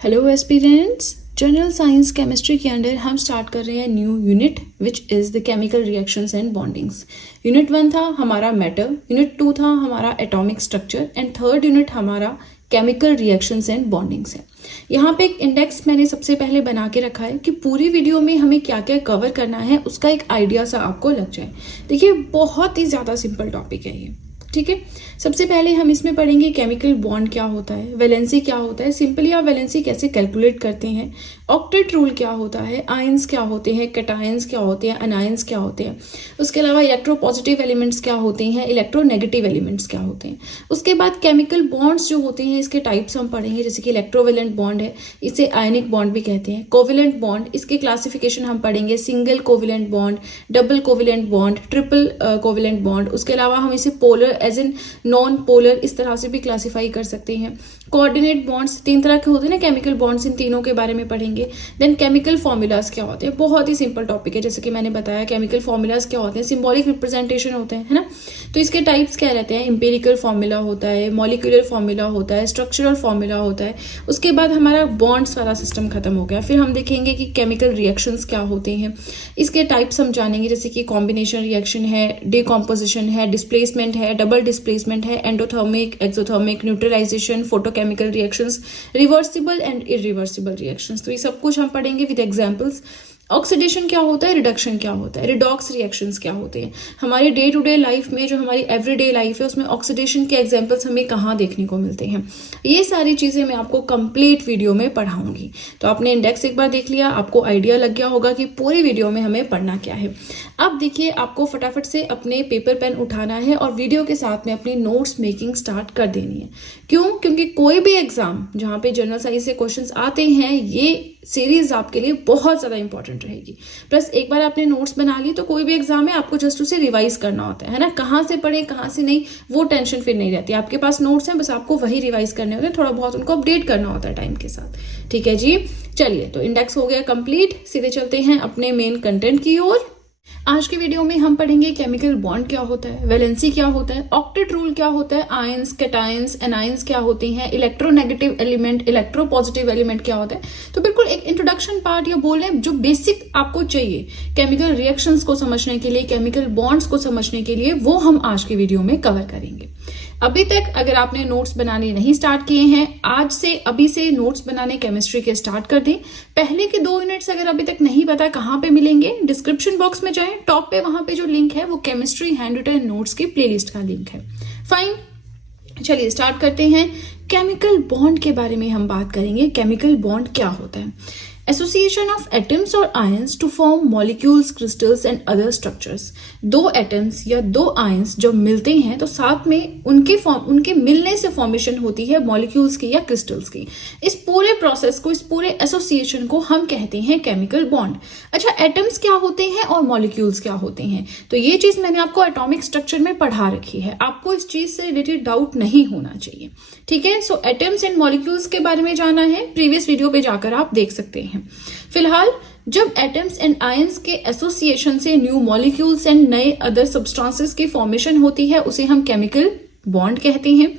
Hello aspirants, general science chemistry के under हम start कर रहे हैं new unit which is the chemical reactions and bondings. Unit 1 था हमारा मैटर, यूनिट 2 था हमारा atomic structure and third unit हमारा केमिकल रिएक्शंस एंड बॉन्डिंग्स है। यहाँ पे एक इंडेक्स मैंने सबसे पहले बना के रखा है कि पूरी वीडियो में हमें क्या क्या कवर करना है उसका एक आइडिया सा आपको लग जाए। देखिए बहुत ही ज़्यादा सिंपल टॉपिक है ये, ठीक है। सबसे पहले हम इसमें पढ़ेंगे केमिकल बॉन्ड क्या होता है, वैलेंसी क्या होता है, सिंपली आप वैलेंसी कैसे कैलकुलेट करते हैं, ऑक्टेट रूल क्या होता है, आयंस क्या होते हैं, कैटायंस क्या होते हैं, अनायंस क्या होते हैं, उसके अलावा इलेक्ट्रोपॉजिटिव एलिमेंट्स क्या होते हैं, इलेक्ट्रोनेगेटिव एलिमेंट्स क्या होते हैं। उसके बाद केमिकल बॉन्ड्स जो होते हैं इसके टाइप्स हम पढ़ेंगे, जैसे कि इलेक्ट्रोवेलेंट बॉन्ड है, इसे आयनिक बॉन्ड भी कहते हैं। कोवेलेंट बॉन्ड, इसके क्लासिफिकेशन हम पढ़ेंगे, single covalent bond, double covalent bond, triple covalent bond. उसके अलावा हम इसे polar as in non polar इस तरह से भी क्लासिफाई कर सकते हैं। कोऑर्डिनेट बॉन्ड्स 3 तरह के होते हैं ना केमिकल बॉन्ड्स, इन तीनों के बारे में पढ़ेंगे। देन केमिकल फॉर्मूलाज क्या होते हैं, बहुत ही सिंपल टॉपिक है, जैसे कि मैंने बताया केमिकल फॉर्मूलाज क्या होते हैं, सिंबॉलिक रिप्रेजेंटेशन होते हैं, है ना। तो इसके टाइप्स क्या रहते हैं, एम्पिरिकल फॉर्मूला होता है, मॉलिक्यूलर फॉर्मूला होता है, स्ट्रक्चरल फॉर्मूला होता है। उसके बाद हमारा बॉन्ड्स वाला सिस्टम खत्म हो गया, फिर हम देखेंगे कि केमिकल रिएक्शंस क्या होते हैं, इसके टाइप्स हम जानेंगे, जैसे कि कॉम्बिनेशन रिएक्शन है, डिकॉम्पोजिशन है, डिस्प्लेसमेंट है, डबल डिस्प्लेसमेंट है, endothermic, exothermic, neutralisation, photochemical reactions, reversible and irreversible reactions. तो ये सब कुछ हम पढ़ेंगे विद एग्जांपल्स। ऑक्सीडेशन क्या होता है, रिडक्शन क्या होता है, रिडॉक्स रिएक्शंस क्या होते हैं। हमारे डे टू डे लाइफ में जो हमारी एवरीडे लाइफ है उसमें ऑक्सीडेशन के एग्जांपल्स हमें कहाँ देखने को मिलते हैं, ये सारी चीज़ें मैं आपको कंप्लीट वीडियो में पढ़ाऊंगी। तो आपने इंडेक्स एक बार देख लिया, आपको आइडिया लग गया होगा कि पूरी वीडियो में हमें पढ़ना क्या है। अब देखिए आपको फटाफट से अपने पेपर पेन उठाना है और वीडियो के साथ में अपनी नोट्स मेकिंग स्टार्ट कर देनी है। क्यों? क्योंकि कोई भी एग्जाम जहाँ पे जनरल साइंस से क्वेश्चंस आते हैं, ये सीरीज आपके लिए बहुत ज़्यादा इंपॉर्टेंट रहेगी। प्लस एक बार आपने नोट्स बना ली तो कोई भी एग्जाम है आपको जस्ट उसे रिवाइज करना होता है ना, कहाँ से पढ़े कहाँ से नहीं वो टेंशन फिर नहीं रहती। आपके पास नोट्स हैं, बस आपको वही रिवाइज करने होते हैं, थोड़ा बहुत उनको अपडेट करना होता है टाइम के साथ। ठीक है जी, चलिए तो इंडेक्स हो गया कंप्लीट, सीधे चलते हैं अपने मेन कंटेंट की ओर। आज के वीडियो में हम पढ़ेंगे केमिकल बॉन्ड क्या होता है, वैलेंसी क्या होता है, ऑक्टेट रूल क्या होता है, आयंस, कैटायंस, एनायंस क्या होते हैं, इलेक्ट्रोनेगेटिव एलिमेंट, इलेक्ट्रोपॉजिटिव एलिमेंट क्या होता है। तो बिल्कुल एक इंट्रोडक्शन पार्ट या बोले जो बेसिक आपको चाहिए केमिकल रिएक्शंस को समझने के लिए, केमिकल बॉन्ड्स को समझने के लिए, वो हम आज के वीडियो में कवर करेंगे। अभी तक अगर आपने नोट्स बनाने नहीं स्टार्ट किए हैं, आज से अभी से नोट्स बनाने केमिस्ट्री के स्टार्ट कर दें। पहले के 2 यूनिट्स अगर अभी तक नहीं पता कहाँ पे मिलेंगे, डिस्क्रिप्शन बॉक्स में जाएं, टॉप पे वहां पे जो लिंक है वो केमिस्ट्री हैंड रिटन नोट्स की प्लेलिस्ट का लिंक है। फाइन, चलिए स्टार्ट करते हैं। केमिकल बॉन्ड के बारे में हम बात करेंगे। केमिकल बॉन्ड क्या होता है? एसोसिएशन ऑफ एटम्स और ions to form molecules, crystals and other structures. 2 atoms या 2 आयंस जब मिलते हैं तो साथ में उनके मिलने से फॉर्मेशन होती है मॉलिक्यूल्स की या क्रिस्टल्स की। इस पूरे प्रोसेस को, इस पूरे एसोसिएशन को हम कहते हैं केमिकल बॉन्ड। अच्छा, एटम्स क्या होते हैं और मॉलिक्यूल्स क्या होते हैं, तो ये चीज मैंने आपको एटॉमिक स्ट्रक्चर में पढ़ा रखी है, आपको इस चीज से रिलेटेड डाउट नहीं होना चाहिए। ठीक है, सो एटम्स एंड मॉलिक्यूल्स के बारे में जाना है, प्रीवियस वीडियो पे जाकर आप देख सकते हैं। फिलहाल जब एटम्स एंड आयंस के एसोसिएशन से न्यू मॉलिक्यूल्स एंड नए अदर सब्सटेंसेस की फॉर्मेशन होती है, उसे हम केमिकल बॉन्ड कहते हैं।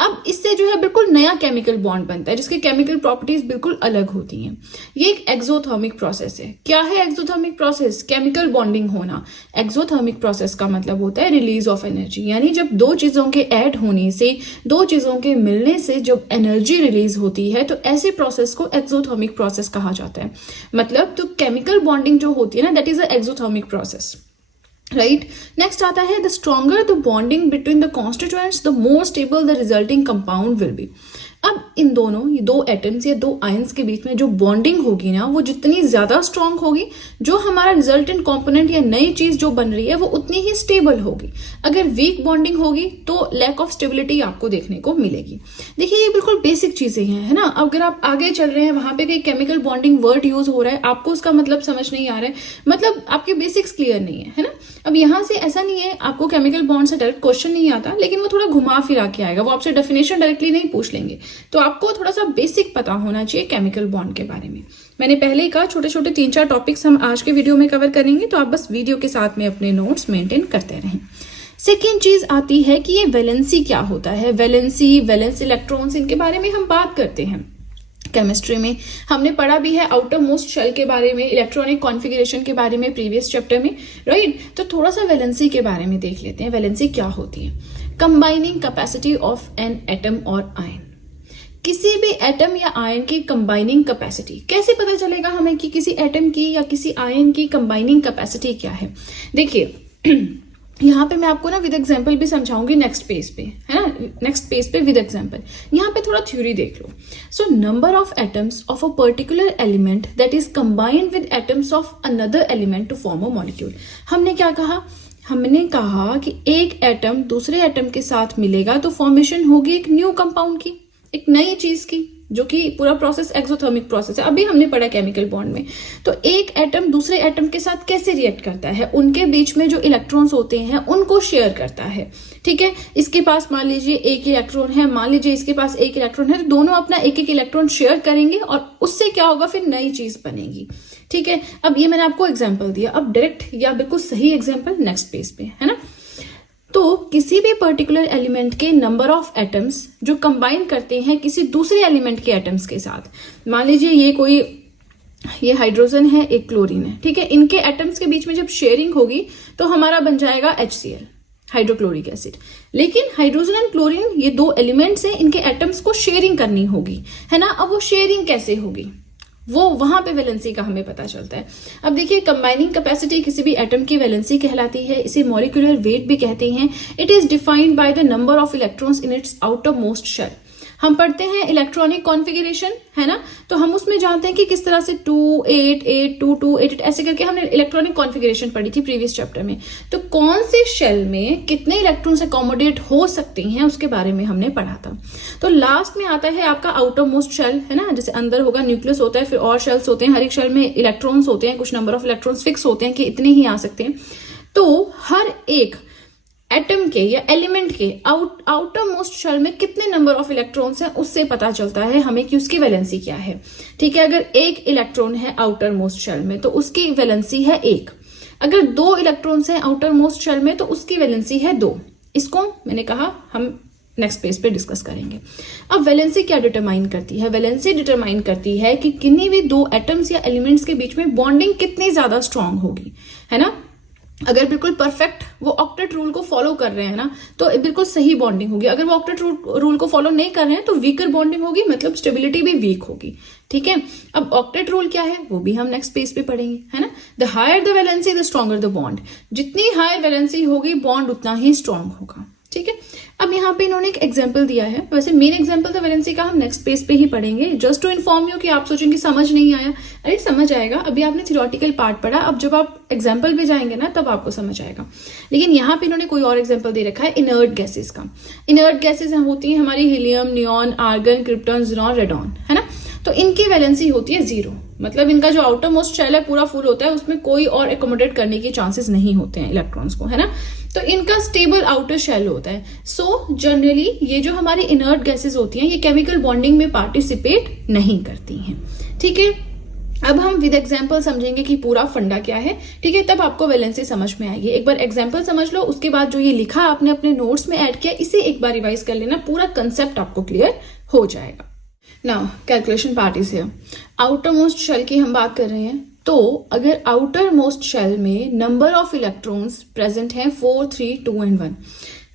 अब इससे जो है बिल्कुल नया केमिकल बॉन्ड बनता है जिसके केमिकल प्रॉपर्टीज बिल्कुल अलग होती हैं। ये एक एक्सोथर्मिक प्रोसेस है। क्या है एक्सोथर्मिक प्रोसेस? केमिकल बॉन्डिंग होना। एक्सोथर्मिक प्रोसेस का मतलब होता है रिलीज ऑफ एनर्जी, यानी जब 2 चीजों के ऐड होने से, 2 चीजों के मिलने से जब एनर्जी रिलीज होती है तो ऐसे प्रोसेस को एक्सोथर्मिक प्रोसेस कहा जाता है। मतलब तो केमिकल बॉन्डिंग जो होती है ना, that is a exothermic process, right. Next आता है the stronger the bonding between the constituents the more stable the resulting compound will be. अब इन दोनों, ये 2 एटम्स या 2 आयंस के बीच में जो बॉन्डिंग होगी ना, वो जितनी ज्यादा स्ट्रांग होगी, जो हमारा रिजल्टेंट कंपोनेंट या नई चीज जो बन रही है वो उतनी ही स्टेबल होगी। अगर वीक बॉन्डिंग होगी तो लैक ऑफ स्टेबिलिटी आपको देखने को मिलेगी। देखिए ये बिल्कुल बेसिक चीजें हैं, है ना। अगर आप आगे चल रहे हैं, वहां पे कोई केमिकल बॉन्डिंग वर्ड यूज हो रहा है, आपको उसका मतलब समझ नहीं आ रहा है, मतलब आपके बेसिक्स क्लियर नहीं है ना। अब यहाँ से ऐसा नहीं है आपको केमिकल बॉन्ड से डायरेक्ट क्वेश्चन नहीं आता, लेकिन वो थोड़ा घुमा फिरा के आएगा, वो आपसे डेफिनेशन डायरेक्टली नहीं पूछ लेंगे। तो आपको थोड़ा सा बेसिक पता होना चाहिए केमिकल बॉन्ड के बारे में। मैंने पहले ही कहा छोटे छोटे 3-4 टॉपिक्स हम आज के वीडियो में कवर करेंगे, तो आप बस वीडियो के साथ में अपने नोट्स मेंटेन करते रहें। सेकेंड चीज आती है कि ये वैलेंसी क्या होता है। वैलेंसी, वैलेंस इलेक्ट्रॉन्स, इनके बारे में हम बात करते हैं। केमिस्ट्री में हमने पढ़ा भी है आउटर मोस्ट शेल के बारे में, इलेक्ट्रॉनिक कॉन्फ़िगरेशन के बारे में प्रीवियस चैप्टर में, राइट। तो थोड़ा सा वैलेंसी के बारे में देख लेते हैं। वैलेंसी क्या होती है? Combining capacity of an atom और आयन। किसी भी एटम या आयन की कंबाइनिंग कैपेसिटी, कैसे पता चलेगा हमें कि किसी एटम की या किसी आयन की कंबाइनिंग कैपेसिटी क्या है? देखिए यहाँ पे मैं आपको ना विद एग्जांपल भी समझाऊंगी नेक्स्ट पेज पे, है ना, नेक्स्ट पेज पे विद एग्जांपल। यहाँ पे थोड़ा थ्योरी देख लो। So number of atoms of a particular element that is combined with atoms of another element to form a molecule. हमने क्या कहा? हमने कहा कि एक एटम दूसरे एटम के साथ मिलेगा तो फॉर्मेशन होगी एक न्यू कंपाउंड की, एक नई चीज की, जो कि पूरा प्रोसेस एक्सोथर्मिक प्रोसेस है। अभी हमने पढ़ा केमिकल बॉन्ड में। तो एक एटम दूसरे एटम के साथ कैसे रिएक्ट करता है? उनके बीच में जो इलेक्ट्रॉन्स होते हैं उनको शेयर करता है, ठीक है। इसके पास मान लीजिए एक इलेक्ट्रॉन है, मान लीजिए इसके पास एक इलेक्ट्रॉन है, तो दोनों अपना एक एक इलेक्ट्रॉन शेयर करेंगे और उससे क्या होगा? फिर नई चीज बनेगी, ठीक है। अब ये मैंने आपको एग्जाम्पल दिया, अब डायरेक्ट या बिल्कुल सही एग्जाम्पल नेक्स्ट पेज पे, है ना। तो किसी भी पर्टिकुलर एलिमेंट के नंबर ऑफ एटम्स जो कंबाइन करते हैं किसी दूसरे एलिमेंट के एटम्स के साथ, मान लीजिए ये हाइड्रोजन है, एक क्लोरीन है, ठीक है। इनके एटम्स के बीच में जब शेयरिंग होगी तो हमारा बन जाएगा HCl, हाइड्रोक्लोरिक एसिड। लेकिन हाइड्रोजन एंड क्लोरीन ये दो एलिमेंट्स हैं, इनके एटम्स को शेयरिंग करनी होगी, है ना। अब वो शेयरिंग कैसे होगी? वो वहां पे वैलेंसी का हमें पता चलता है। अब देखिए कंबाइनिंग कैपेसिटी किसी भी एटम की वैलेंसी कहलाती है, इसे मॉलिक्यूलर वेट भी कहते हैं। It is defined by the number of electrons in its outer most shell. हम पढ़ते हैं इलेक्ट्रॉनिक कॉन्फ़िगरेशन, है ना, तो हम उसमें जानते हैं कि किस तरह से 2 8 8 2 2 8 8 ऐसे करके हमने इलेक्ट्रॉनिक कॉन्फ़िगरेशन पढ़ी थी प्रीवियस चैप्टर में। तो कौन से शेल में कितने इलेक्ट्रॉन्स अकोमोडेट हो सकते हैं उसके बारे में हमने पढ़ा था। तो लास्ट में आता है आपका आउटर मोस्ट शेल, है ना, जैसे अंदर होगा न्यूक्लियस होता है, फिर और शेल्स होते हैं, हर एक शेल में इलेक्ट्रॉन्स होते हैं, कुछ नंबर ऑफ इलेक्ट्रॉन्स फिक्स होते हैं कि इतने ही आ सकते हैं। तो हर एक एटम के या एलिमेंट के आउटर मोस्ट शेल में कितने नंबर ऑफ इलेक्ट्रॉन्स हैं उससे पता चलता है हमें कि उसकी वैलेंसी क्या है, ठीक है। अगर एक इलेक्ट्रॉन है आउटर मोस्ट शेल में तो उसकी वैलेंसी है 1। अगर 2 इलेक्ट्रॉन्स हैं आउटर मोस्ट शेल में तो उसकी वैलेंसी है 2। इसको मैंने कहा हम नेक्स्ट पेज पे डिस्कस करेंगे। अब वैलेंसी क्या डिटरमाइन करती है? वैलेंसी डिटरमाइन करती है कि किन्हीं भी 2 एटम्स या एलिमेंट्स के बीच में बॉन्डिंग कितनी ज्यादा स्ट्रांग होगी, है ना। अगर बिल्कुल परफेक्ट वो ऑक्टेट रूल को फॉलो कर रहे हैं ना तो बिल्कुल सही बॉन्डिंग होगी। अगर वो ऑक्टेट रूल को फॉलो नहीं कर रहे हैं तो वीकर बॉन्डिंग होगी, मतलब स्टेबिलिटी भी वीक होगी, ठीक है। अब ऑक्टेट रूल क्या है वो भी हम नेक्स्ट पेज पे पढ़ेंगे, है ना। The higher the valency the stronger the bond. जितनी हायर वैलेंसी होगी बॉन्ड उतना ही स्ट्रांग होगा, ठीक है। अब यहाँ पे इन्होंने एक एग्जाम्पल दिया है, वैसे मेन एग्जाम्पल तो वैलेंसी का हम नेक्स्ट पेज पे ही पढ़ेंगे। जस्ट टू इन्फॉर्म यू कि आप सोचेंगे समझ नहीं आया, अरे समझ आएगा। अभी आपने थियोरेटिकल पार्ट पढ़ा, अब जब आप एग्जाम्पल पे जाएंगे ना तब आपको समझ आएगा। लेकिन यहाँ पे इन्होंने कोई और एग्जाम्पल दे रखा है इनर्ट गैसेज का। इनर्ट गैसेज होती है हमारी helium, neon, argon, krypton, xenon, radon, है ना। तो इनकी वैलेंसी होती है 0, मतलब इनका जो आउटर मोस्ट शेल है पूरा फुल होता है, उसमें कोई और एकोमोडेट करने के चांसेस नहीं होते हैं इलेक्ट्रॉन्स को, है ना। तो इनका स्टेबल आउटर शेल होता है। सो जनरली ये जो हमारी इनर्ट गैसेस होती हैं ये केमिकल बॉन्डिंग में पार्टिसिपेट नहीं करती हैं, ठीक है। अब हम विद एग्जाम्पल समझेंगे कि पूरा फंडा क्या है, ठीक है, तब आपको वैलेंसी समझ में आएगी। एक बार एग्जाम्पल समझ लो, उसके बाद जो ये लिखा आपने अपने नोट्स में ऐड किया इसे एक बार रिवाइज कर लेना, पूरा कंसेप्ट आपको क्लियर हो जाएगा। Now calculation part is here. Outer most shell की हम बात कर रहे हैं, तो अगर आउटर मोस्ट शेल में नंबर ऑफ इलेक्ट्रॉन्स प्रेजेंट हैं 4 3 2 एंड 1,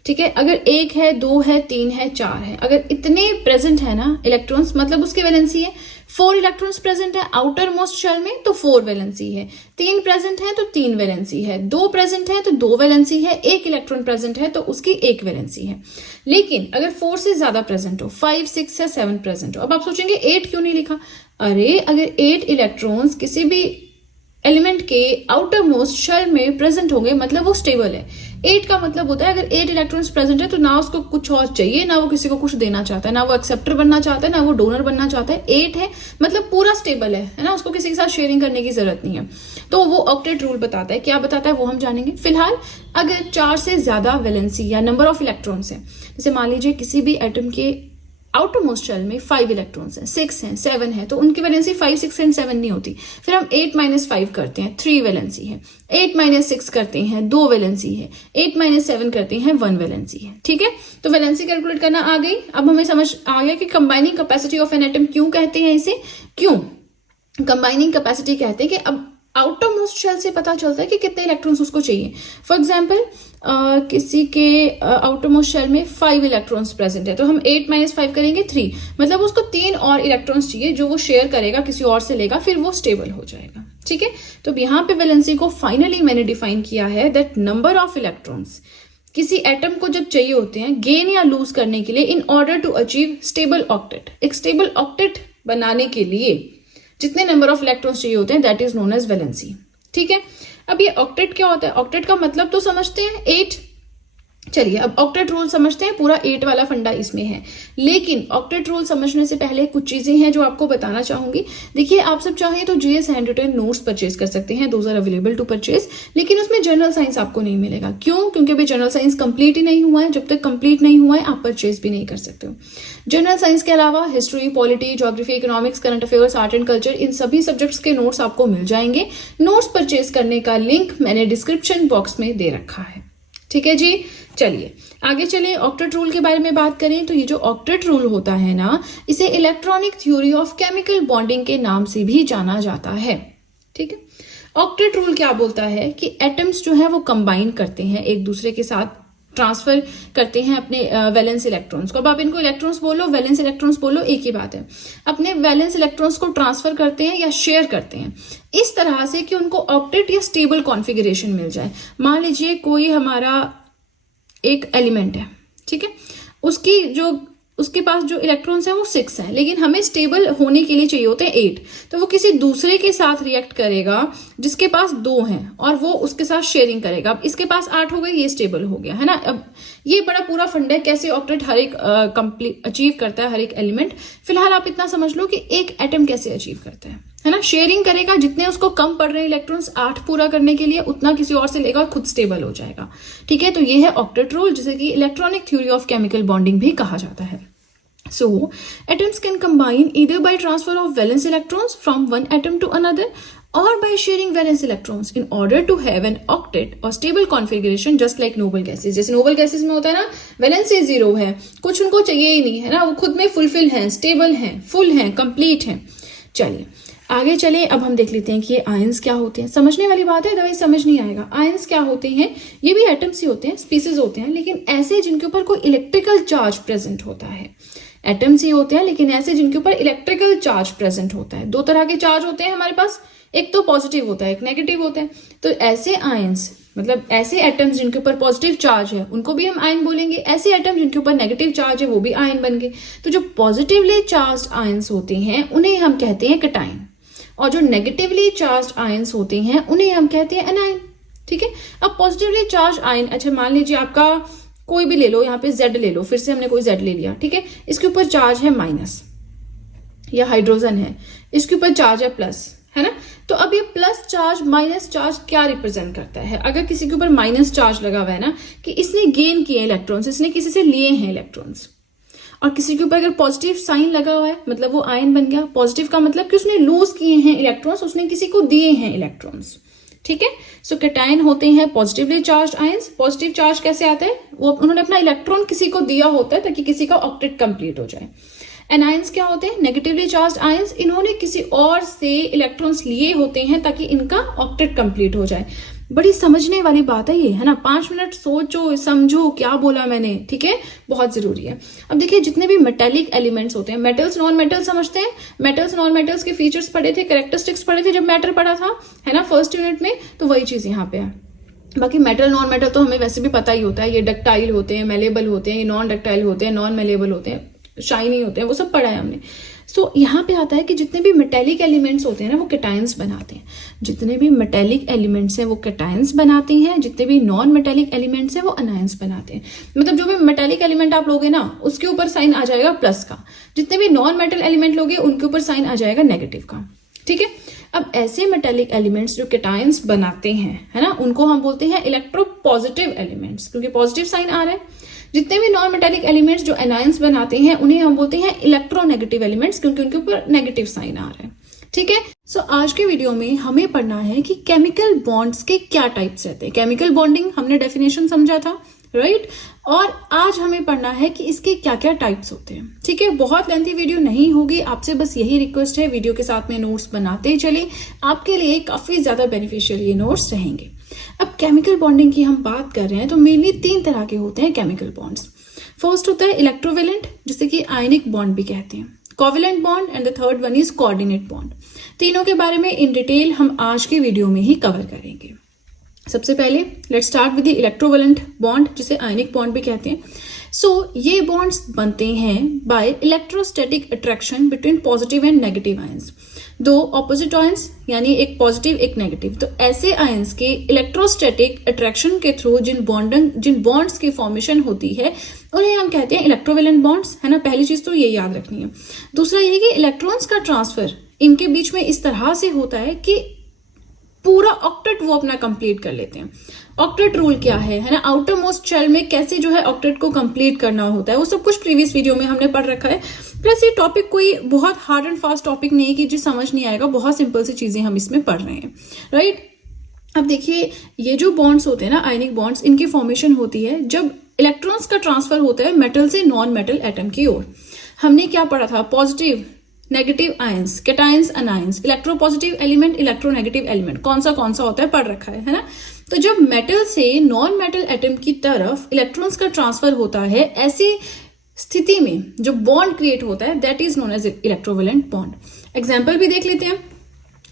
ठीक है। अगर 1 है, 2 है, 3 है, 4 है, अगर इतने प्रेजेंट है ना इलेक्ट्रॉन्स, मतलब उसकी वैलेंसी है 4 इलेक्ट्रॉन्स प्रेजेंट है आउटर मोस्ट शेल में तो 4 वैलेंसी है, 3 प्रेजेंट है तो 3 वैलेंसी है, 2 प्रेजेंट है तो 2 वैलेंसी है, 1 इलेक्ट्रॉन प्रेजेंट है तो उसकी 1 वैलेंसी है। लेकिन अगर 4 से ज्यादा प्रेजेंट हो, 5 6 या 7 प्रेजेंट हो, अब आप सोचेंगे 8 क्यों नहीं लिखा? अरे अगर 8 इलेक्ट्रॉन्स किसी भी एलिमेंट के आउटर मोस्ट शेल में प्रेजेंट होंगे मतलब वो स्टेबल है। 8 का मतलब होता है अगर 8 इलेक्ट्रॉन्स प्रेजेंट है तो ना उसको कुछ और चाहिए, ना वो किसी को कुछ देना चाहता है, ना वो एक्सेप्टर बनना चाहता है, ना वो डोनर बनना चाहता है। 8 है मतलब पूरा स्टेबल है ना, उसको किसी के साथ शेयरिंग करने की जरूरत नहीं है। तो वो ऑक्टेट रूल बताता है, क्या बताता है वो हम जानेंगे। फिलहाल अगर 4 से ज्यादा वैलेंसी या नंबर ऑफ इलेक्ट्रॉन्स है, जैसे मान लीजिए किसी भी एटम के आउटर मोस्ट शेल में 5 इलेक्ट्रॉन्स हैं, 6 हैं, 7 हैं, तो उनकी वैलेंसी 5, 6 एंड 7 नहीं होती। फिर हम 8 - 5 करते हैं, 3 वैलेंसी है। 8 - 6 करते हैं, 2 वैलेंसी है। 8 - 7 करते हैं, 1 वैलेंसी है। ठीक है, तो वैलेंसी कैलकुलेट करना आ गई। अब हमें समझ आ गया कि combining capacity of an atom क्यों कहते हैं इसे। क्यों कंबाइनिंग कैपेसिटी कहते हैं कि अब आउटर मोस्ट शेल से पता चलता है कि कितने इलेक्ट्रॉन्स उसको चाहिए। फॉर एग्जाम्पल किसी के आउटर मोस्ट शेल में 5 इलेक्ट्रॉन्स प्रेजेंट है, तो हम 8 - 5 करेंगे 3, मतलब उसको 3 और इलेक्ट्रॉन्स चाहिए जो वो शेयर करेगा, किसी और से लेगा, फिर वो स्टेबल हो जाएगा। ठीक है, तो यहाँ पे वैलेंसी को फाइनली मैंने डिफाइन किया है दैट नंबर ऑफ इलेक्ट्रॉन्स किसी एटम को जब चाहिए होते हैं गेन या लूज करने के लिए in order to achieve stable octet. एक स्टेबल ऑक्टेट बनाने के लिए जितने नंबर ऑफ इलेक्ट्रॉन्स चाहिए होते हैं that is known as valency. ठीक है, अब ये ऑक्टेट क्या होता है, ऑक्टेट का मतलब तो समझते हैं 8। चलिए अब ऑक्टेट रूल समझते हैं, पूरा 8 वाला फंडा इसमें है। लेकिन ऑक्टेट रूल समझने से पहले कुछ चीजें हैं जो आपको बताना चाहूंगी। देखिए, आप सब चाहें तो जीएस हैंडरिटन नोट्स परचेज कर सकते हैं, those are available to purchase, लेकिन उसमें जनरल साइंस आपको नहीं मिलेगा। क्यों? क्योंकि अभी जनरल साइंस कंप्लीट ही नहीं हुआ है। जब तक कंप्लीट नहीं हुआ है आप परचेज भी नहीं कर सकते हो। जनरल साइंस के अलावा history, polity, geography, economics, current affairs, art and culture, इन सभी सब्जेक्ट्स के नोट्स आपको मिल जाएंगे। नोट्स परचेज करने का लिंक मैंने डिस्क्रिप्शन बॉक्स में दे रखा है। ठीक है जी, चलिए आगे चले। ऑक्टेट रूल के बारे में बात करें तो ये जो ऑक्टेट रूल होता है ना, इसे electronic theory of chemical bonding के नाम से भी जाना जाता है। ठीक है, ऑक्टेट रूल क्या बोलता है कि एटम्स जो है वो कंबाइन करते हैं, एक दूसरे के साथ ट्रांसफर करते हैं अपने वैलेंस इलेक्ट्रॉन्स को। अब आप इनको इलेक्ट्रॉन्स बोलो, वैलेंस इलेक्ट्रॉन्स बोलो, एक ही बात है। अपने वैलेंस इलेक्ट्रॉन्स को ट्रांसफर करते हैं या शेयर करते हैं इस तरह से कि उनको ऑक्टेट या स्टेबल कॉन्फ़िगरेशन मिल जाए। मान लीजिए कोई हमारा एक एलिमेंट है, ठीक है, उसके पास जो इलेक्ट्रॉन्स है वो 6 हैं, लेकिन हमें स्टेबल होने के लिए चाहिए होते हैं 8। तो वो किसी दूसरे के साथ रिएक्ट करेगा जिसके पास 2 हैं और वो उसके साथ शेयरिंग करेगा। अब इसके पास 8 हो गए, ये स्टेबल हो गया है ना। अब ये बड़ा पूरा फंडा है कैसे ऑक्टेट हर एक कंप्लीट अचीव करता है, हर एक एलिमेंट। फिलहाल आप इतना समझ लो कि एक एटम कैसे अचीव करता है ना। शेयरिंग करेगा, जितने उसको कम पड़ रहे हैं इलेक्ट्रॉन्स 8 पूरा करने के लिए, उतना किसी और से लेगा और खुद स्टेबल हो जाएगा। ठीक है, तो ये है ऑक्टेट रूल, जिसे कि electronic theory of chemical bonding भी कहा जाता है। So, atoms can combine either by transfer of valence electrons from one atom to another or by sharing valence electrons in order to have an octet or stable configuration just like noble gases। जैसे noble gases में होता है ना, valency 0 है, कुछ उनको चाहिए ही नहीं है ना, वो खुद में फुलफिल हैं, स्टेबल हैं, फुल हैं, कंप्लीट हैं। चलिए आगे चले, अब हम देख लेते हैं कि ये आयंस क्या होते हैं। समझने वाली बात है, दवाई समझ नहीं आएगा। आयंस क्या होते हैं? ये भी एटम्स ही होते हैं, स्पीसीज होते हैं, लेकिन ऐसे जिनके ऊपर कोई इलेक्ट्रिकल चार्ज प्रेजेंट होता है। एटम्स ही होते हैं लेकिन ऐसे जिनके ऊपर इलेक्ट्रिकल चार्ज प्रेजेंट होता है। 2 तरह के चार्ज होते हैं हमारे पास, एक तो पॉजिटिव होता है, एक नेगेटिव होता है। तो ऐसे आयंस मतलब ऐसे एटम्स जिनके ऊपर पॉजिटिव चार्ज है उनको भी हम आयन बोलेंगे, ऐसे एटम जिनके ऊपर नेगेटिव चार्ज है वो भी आयन बन गए। तो जो पॉजिटिवली चार्ज आयंस होते हैं उन्हें हम कहते हैं कैटायन, और जो नेगेटिवली चार्ज आयंस होते हैं उन्हें हम कहते हैं एनायन। ठीक है, अब पॉजिटिवली चार्ज आयन, अच्छा मान लीजिए आपका कोई भी ले लो, यहाँ पे Z ले लो, फिर से हमने कोई Z ले लिया, ठीक है, इसके ऊपर चार्ज है माइनस, या हाइड्रोजन है, इसके ऊपर चार्ज है प्लस, है ना। तो अब ये प्लस चार्ज माइनस चार्ज क्या रिप्रेजेंट करता है? अगर किसी के ऊपर माइनस चार्ज लगा हुआ है ना, कि इसने गेन किए इलेक्ट्रॉन्स, इसने किसी से लिए हैं इलेक्ट्रॉन्स, और किसी के ऊपर अगर पॉजिटिव साइन लगा हुआ है मतलब वो आयन बन गया। पॉजिटिव का मतलब कि उसने लूज किए हैं इलेक्ट्रॉन्स, उसने किसी को दिए हैं इलेक्ट्रॉन्स। ठीक है, सो कैटायन होते हैं positively charge ions. Positive charge कैसे आता है? वो उन्होंने अपना इलेक्ट्रॉन किसी को दिया होता है ताकि किसी का ऑक्टेट कंप्लीट हो जाए। एनायंस क्या होते हैं? नेगेटिवली चार्ज आयंस, इन्होंने किसी और से इलेक्ट्रॉन्स लिए होते हैं ताकि इनका ऑक्टेट कंप्लीट हो जाए। बड़ी समझने वाली बात है ये, है ना। 5 मिनट सोचो, समझो क्या बोला मैंने, ठीक है, बहुत जरूरी है। अब देखिए जितने भी मेटेलिक एलिमेंट्स होते हैं, मेटल्स नॉन मेटल्स समझते हैं, मेटल्स नॉन मेटल्स के फीचर्स पढ़े थे, कैरेक्टरिस्टिक्स पढ़े थे जब मैटर पढ़ा था, है ना, फर्स्ट यूनिट में, तो वही चीज यहाँ पे है। बाकी मेटल नॉन मेटल तो हमें वैसे भी पता ही होता है, ये डक्टाइल होते हैं, मेलेबल होते हैं, ये नॉन डक्टाइल होते हैं, नॉन मेलेबल होते हैं, शाइनी होते हैं, वो सब पढ़ा है हमने। सो यहाँ पे आता है कि जितने भी मेटेलिक एलिमेंट्स होते हैं ना वो कैटायंस बनाते हैं, जितने भी मेटेलिक एलिमेंट्स हैं वो कैटायंस बनाते हैं, जितने भी नॉन मेटेलिक एलिमेंट्स हैं वो अनायंस बनाते हैं। मतलब जो भी मेटेलिक एलिमेंट आप लोगे ना उसके ऊपर साइन आ जाएगा प्लस का, जितने भी नॉन मेटल एलिमेंट लोगे उनके ऊपर साइन आ जाएगा नेगेटिव का। ठीक है, अब ऐसे मेटेलिक एलिमेंट्स जो कैटायंस बनाते हैं, है ना, उनको हम बोलते हैं इलेक्ट्रोपॉजिटिव एलिमेंट्स, क्योंकि पॉजिटिव साइन आ रहा है। जितने भी नॉन मेटालिक एलिमेंट्स जो एनायंस बनाते हैं उन्हें हम बोलते हैं इलेक्ट्रोनेगेटिव एलिमेंट्स, क्योंकि उनके ऊपर नेगेटिव साइन आ रहा है। ठीक है, सो आज के वीडियो में हमें पढ़ना है कि केमिकल बॉन्ड्स के क्या टाइप्स रहते हैं। केमिकल बॉन्डिंग हमने डेफिनेशन समझा था, राइट, और आज हमें पढ़ना है कि इसके क्या क्या टाइप्स होते हैं। ठीक है, बहुत लेंथी वीडियो नहीं होगी, आपसे बस यही रिक्वेस्ट है, वीडियो के साथ में नोट्स बनाते चले, आपके लिए काफी ज्यादा बेनिफिशियल ये नोट्स रहेंगे। अब केमिकल बॉन्डिंग की हम बात कर रहे हैं तो मेनली 3 तरह के होते हैं केमिकल बॉन्ड्स। फर्स्ट होता है इलेक्ट्रोवेलेंट, जिसे कि आयनिक बॉन्ड भी कहते हैं, covalent bond and the third one is coordinate bond. तीनों के बारे में इन डिटेल हम आज के वीडियो में ही कवर करेंगे। सबसे पहले let's start with the electrovalent bond, जिसे आयनिक बॉन्ड भी कहते हैं। सो ये बॉन्ड्स बनते हैं by electrostatic attraction between positive and negative ions. दो ऑपोजिट आयंस, यानी एक पॉजिटिव एक नेगेटिव, तो ऐसे आयंस के इलेक्ट्रोस्टैटिक अट्रैक्शन के थ्रू जिन बॉन्ड्स की फॉर्मेशन होती है उन्हें हम कहते हैं इलेक्ट्रोवेलेंट बॉन्ड्स, है ना। पहली चीज तो ये याद रखनी है। दूसरा ये कि इलेक्ट्रॉन्स का ट्रांसफर इनके बीच में इस तरह से होता है कि पूरा ऑक्टेट वो अपना कंप्लीट कर लेते हैं। ऑक्टेट रूल क्या है ना, आउटर मोस्ट शेल में कैसे जो है ऑक्टेट को कंप्लीट करना होता है, वो सब कुछ प्रीवियस वीडियो में हमने पढ़ रखा है। प्लस ये टॉपिक कोई बहुत हार्ड एंड फास्ट टॉपिक नहीं है कि जो समझ नहीं आएगा, बहुत सिंपल सी चीजें हम इसमें पढ़ रहे हैं, राइट। अब देखिए, ये जो बॉन्ड्स होते हैं ना, आयनिक बॉन्ड्स, इनकी फॉर्मेशन होती है जब इलेक्ट्रॉन्स का ट्रांसफर होता है मेटल से नॉन मेटल एटम की ओर। हमने क्या पढ़ा था, positive negative ions, cations, anions, electropositive element, electronegative element, कौन सा होता है पढ़ रखा है ना। तो जब मेटल से नॉन मेटल एटम की तरफ इलेक्ट्रॉन्स का ट्रांसफर होता है, ऐसी स्थिति में जो बॉन्ड क्रिएट होता है that is known as electrovalent bond. Example भी देख लेते हैं।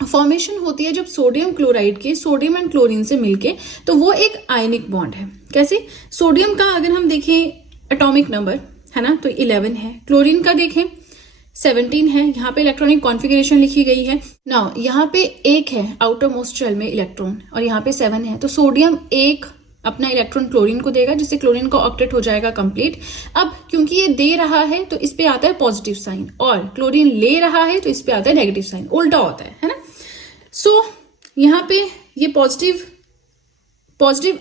फॉर्मेशन होती है जब सोडियम क्लोराइड के सोडियम एंड क्लोरीन से मिलके, तो वो एक आयनिक बॉन्ड है। कैसे, सोडियम का अगर हम देखें एटॉमिक नंबर, है ना, तो 11 है। क्लोरीन का देखें 17 है। यहाँ पे इलेक्ट्रॉनिक कॉन्फ़िगरेशन लिखी गई है। नाउ यहाँ पे 1 है आउटर मोस्ट शेल में इलेक्ट्रॉन, और यहाँ पे 7 है। तो सोडियम 1 अपना इलेक्ट्रॉन क्लोरीन को देगा, जिससे क्लोरीन का ऑक्टेट हो जाएगा कंप्लीट। अब क्योंकि ये दे रहा है तो इस पे आता है पॉजिटिव साइन, और क्लोरीन ले रहा है तो इस पे आता है नेगेटिव साइन, उल्टा होता है ना। सो यहाँ पे ये पॉजिटिव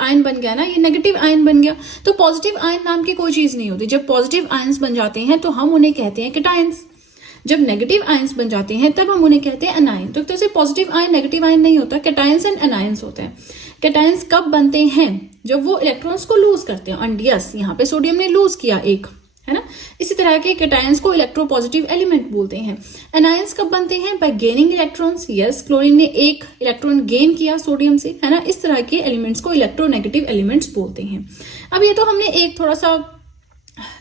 आयन बन गया ना, ये नेगेटिव आयन बन गया। तो पॉजिटिव आयन नाम की कोई चीज नहीं होती। जब पॉजिटिव आयंस बन जाते हैं तो हम उन्हें कहते हैं कैटायंस। जब नेगेटिव आयंस बन जाते हैं तब हम उन्हें कहते हैं अनायन। तो जैसे पॉजिटिव आयन नेगेटिव आयन नहीं होता, कैटायंस एंड अनायंस होते हैं। कैटायंस कब बनते हैं, जब वो इलेक्ट्रॉन्स को लूज करते हैं। एंड यस, यहाँ पे सोडियम ने लूज किया 1, है ना। इसी तरह के कैटायंस को इलेक्ट्रोपॉजिटिव एलिमेंट बोलते हैं। अनायंस कब बनते हैं, bye gaining electrons. Yes, chlorine ने 1 इलेक्ट्रॉन गेन किया सोडियम से, है ना। इस तरह के एलिमेंट्स को इलेक्ट्रोनेगेटिव एलिमेंट्स बोलते हैं। अब ये तो हमने एक थोड़ा सा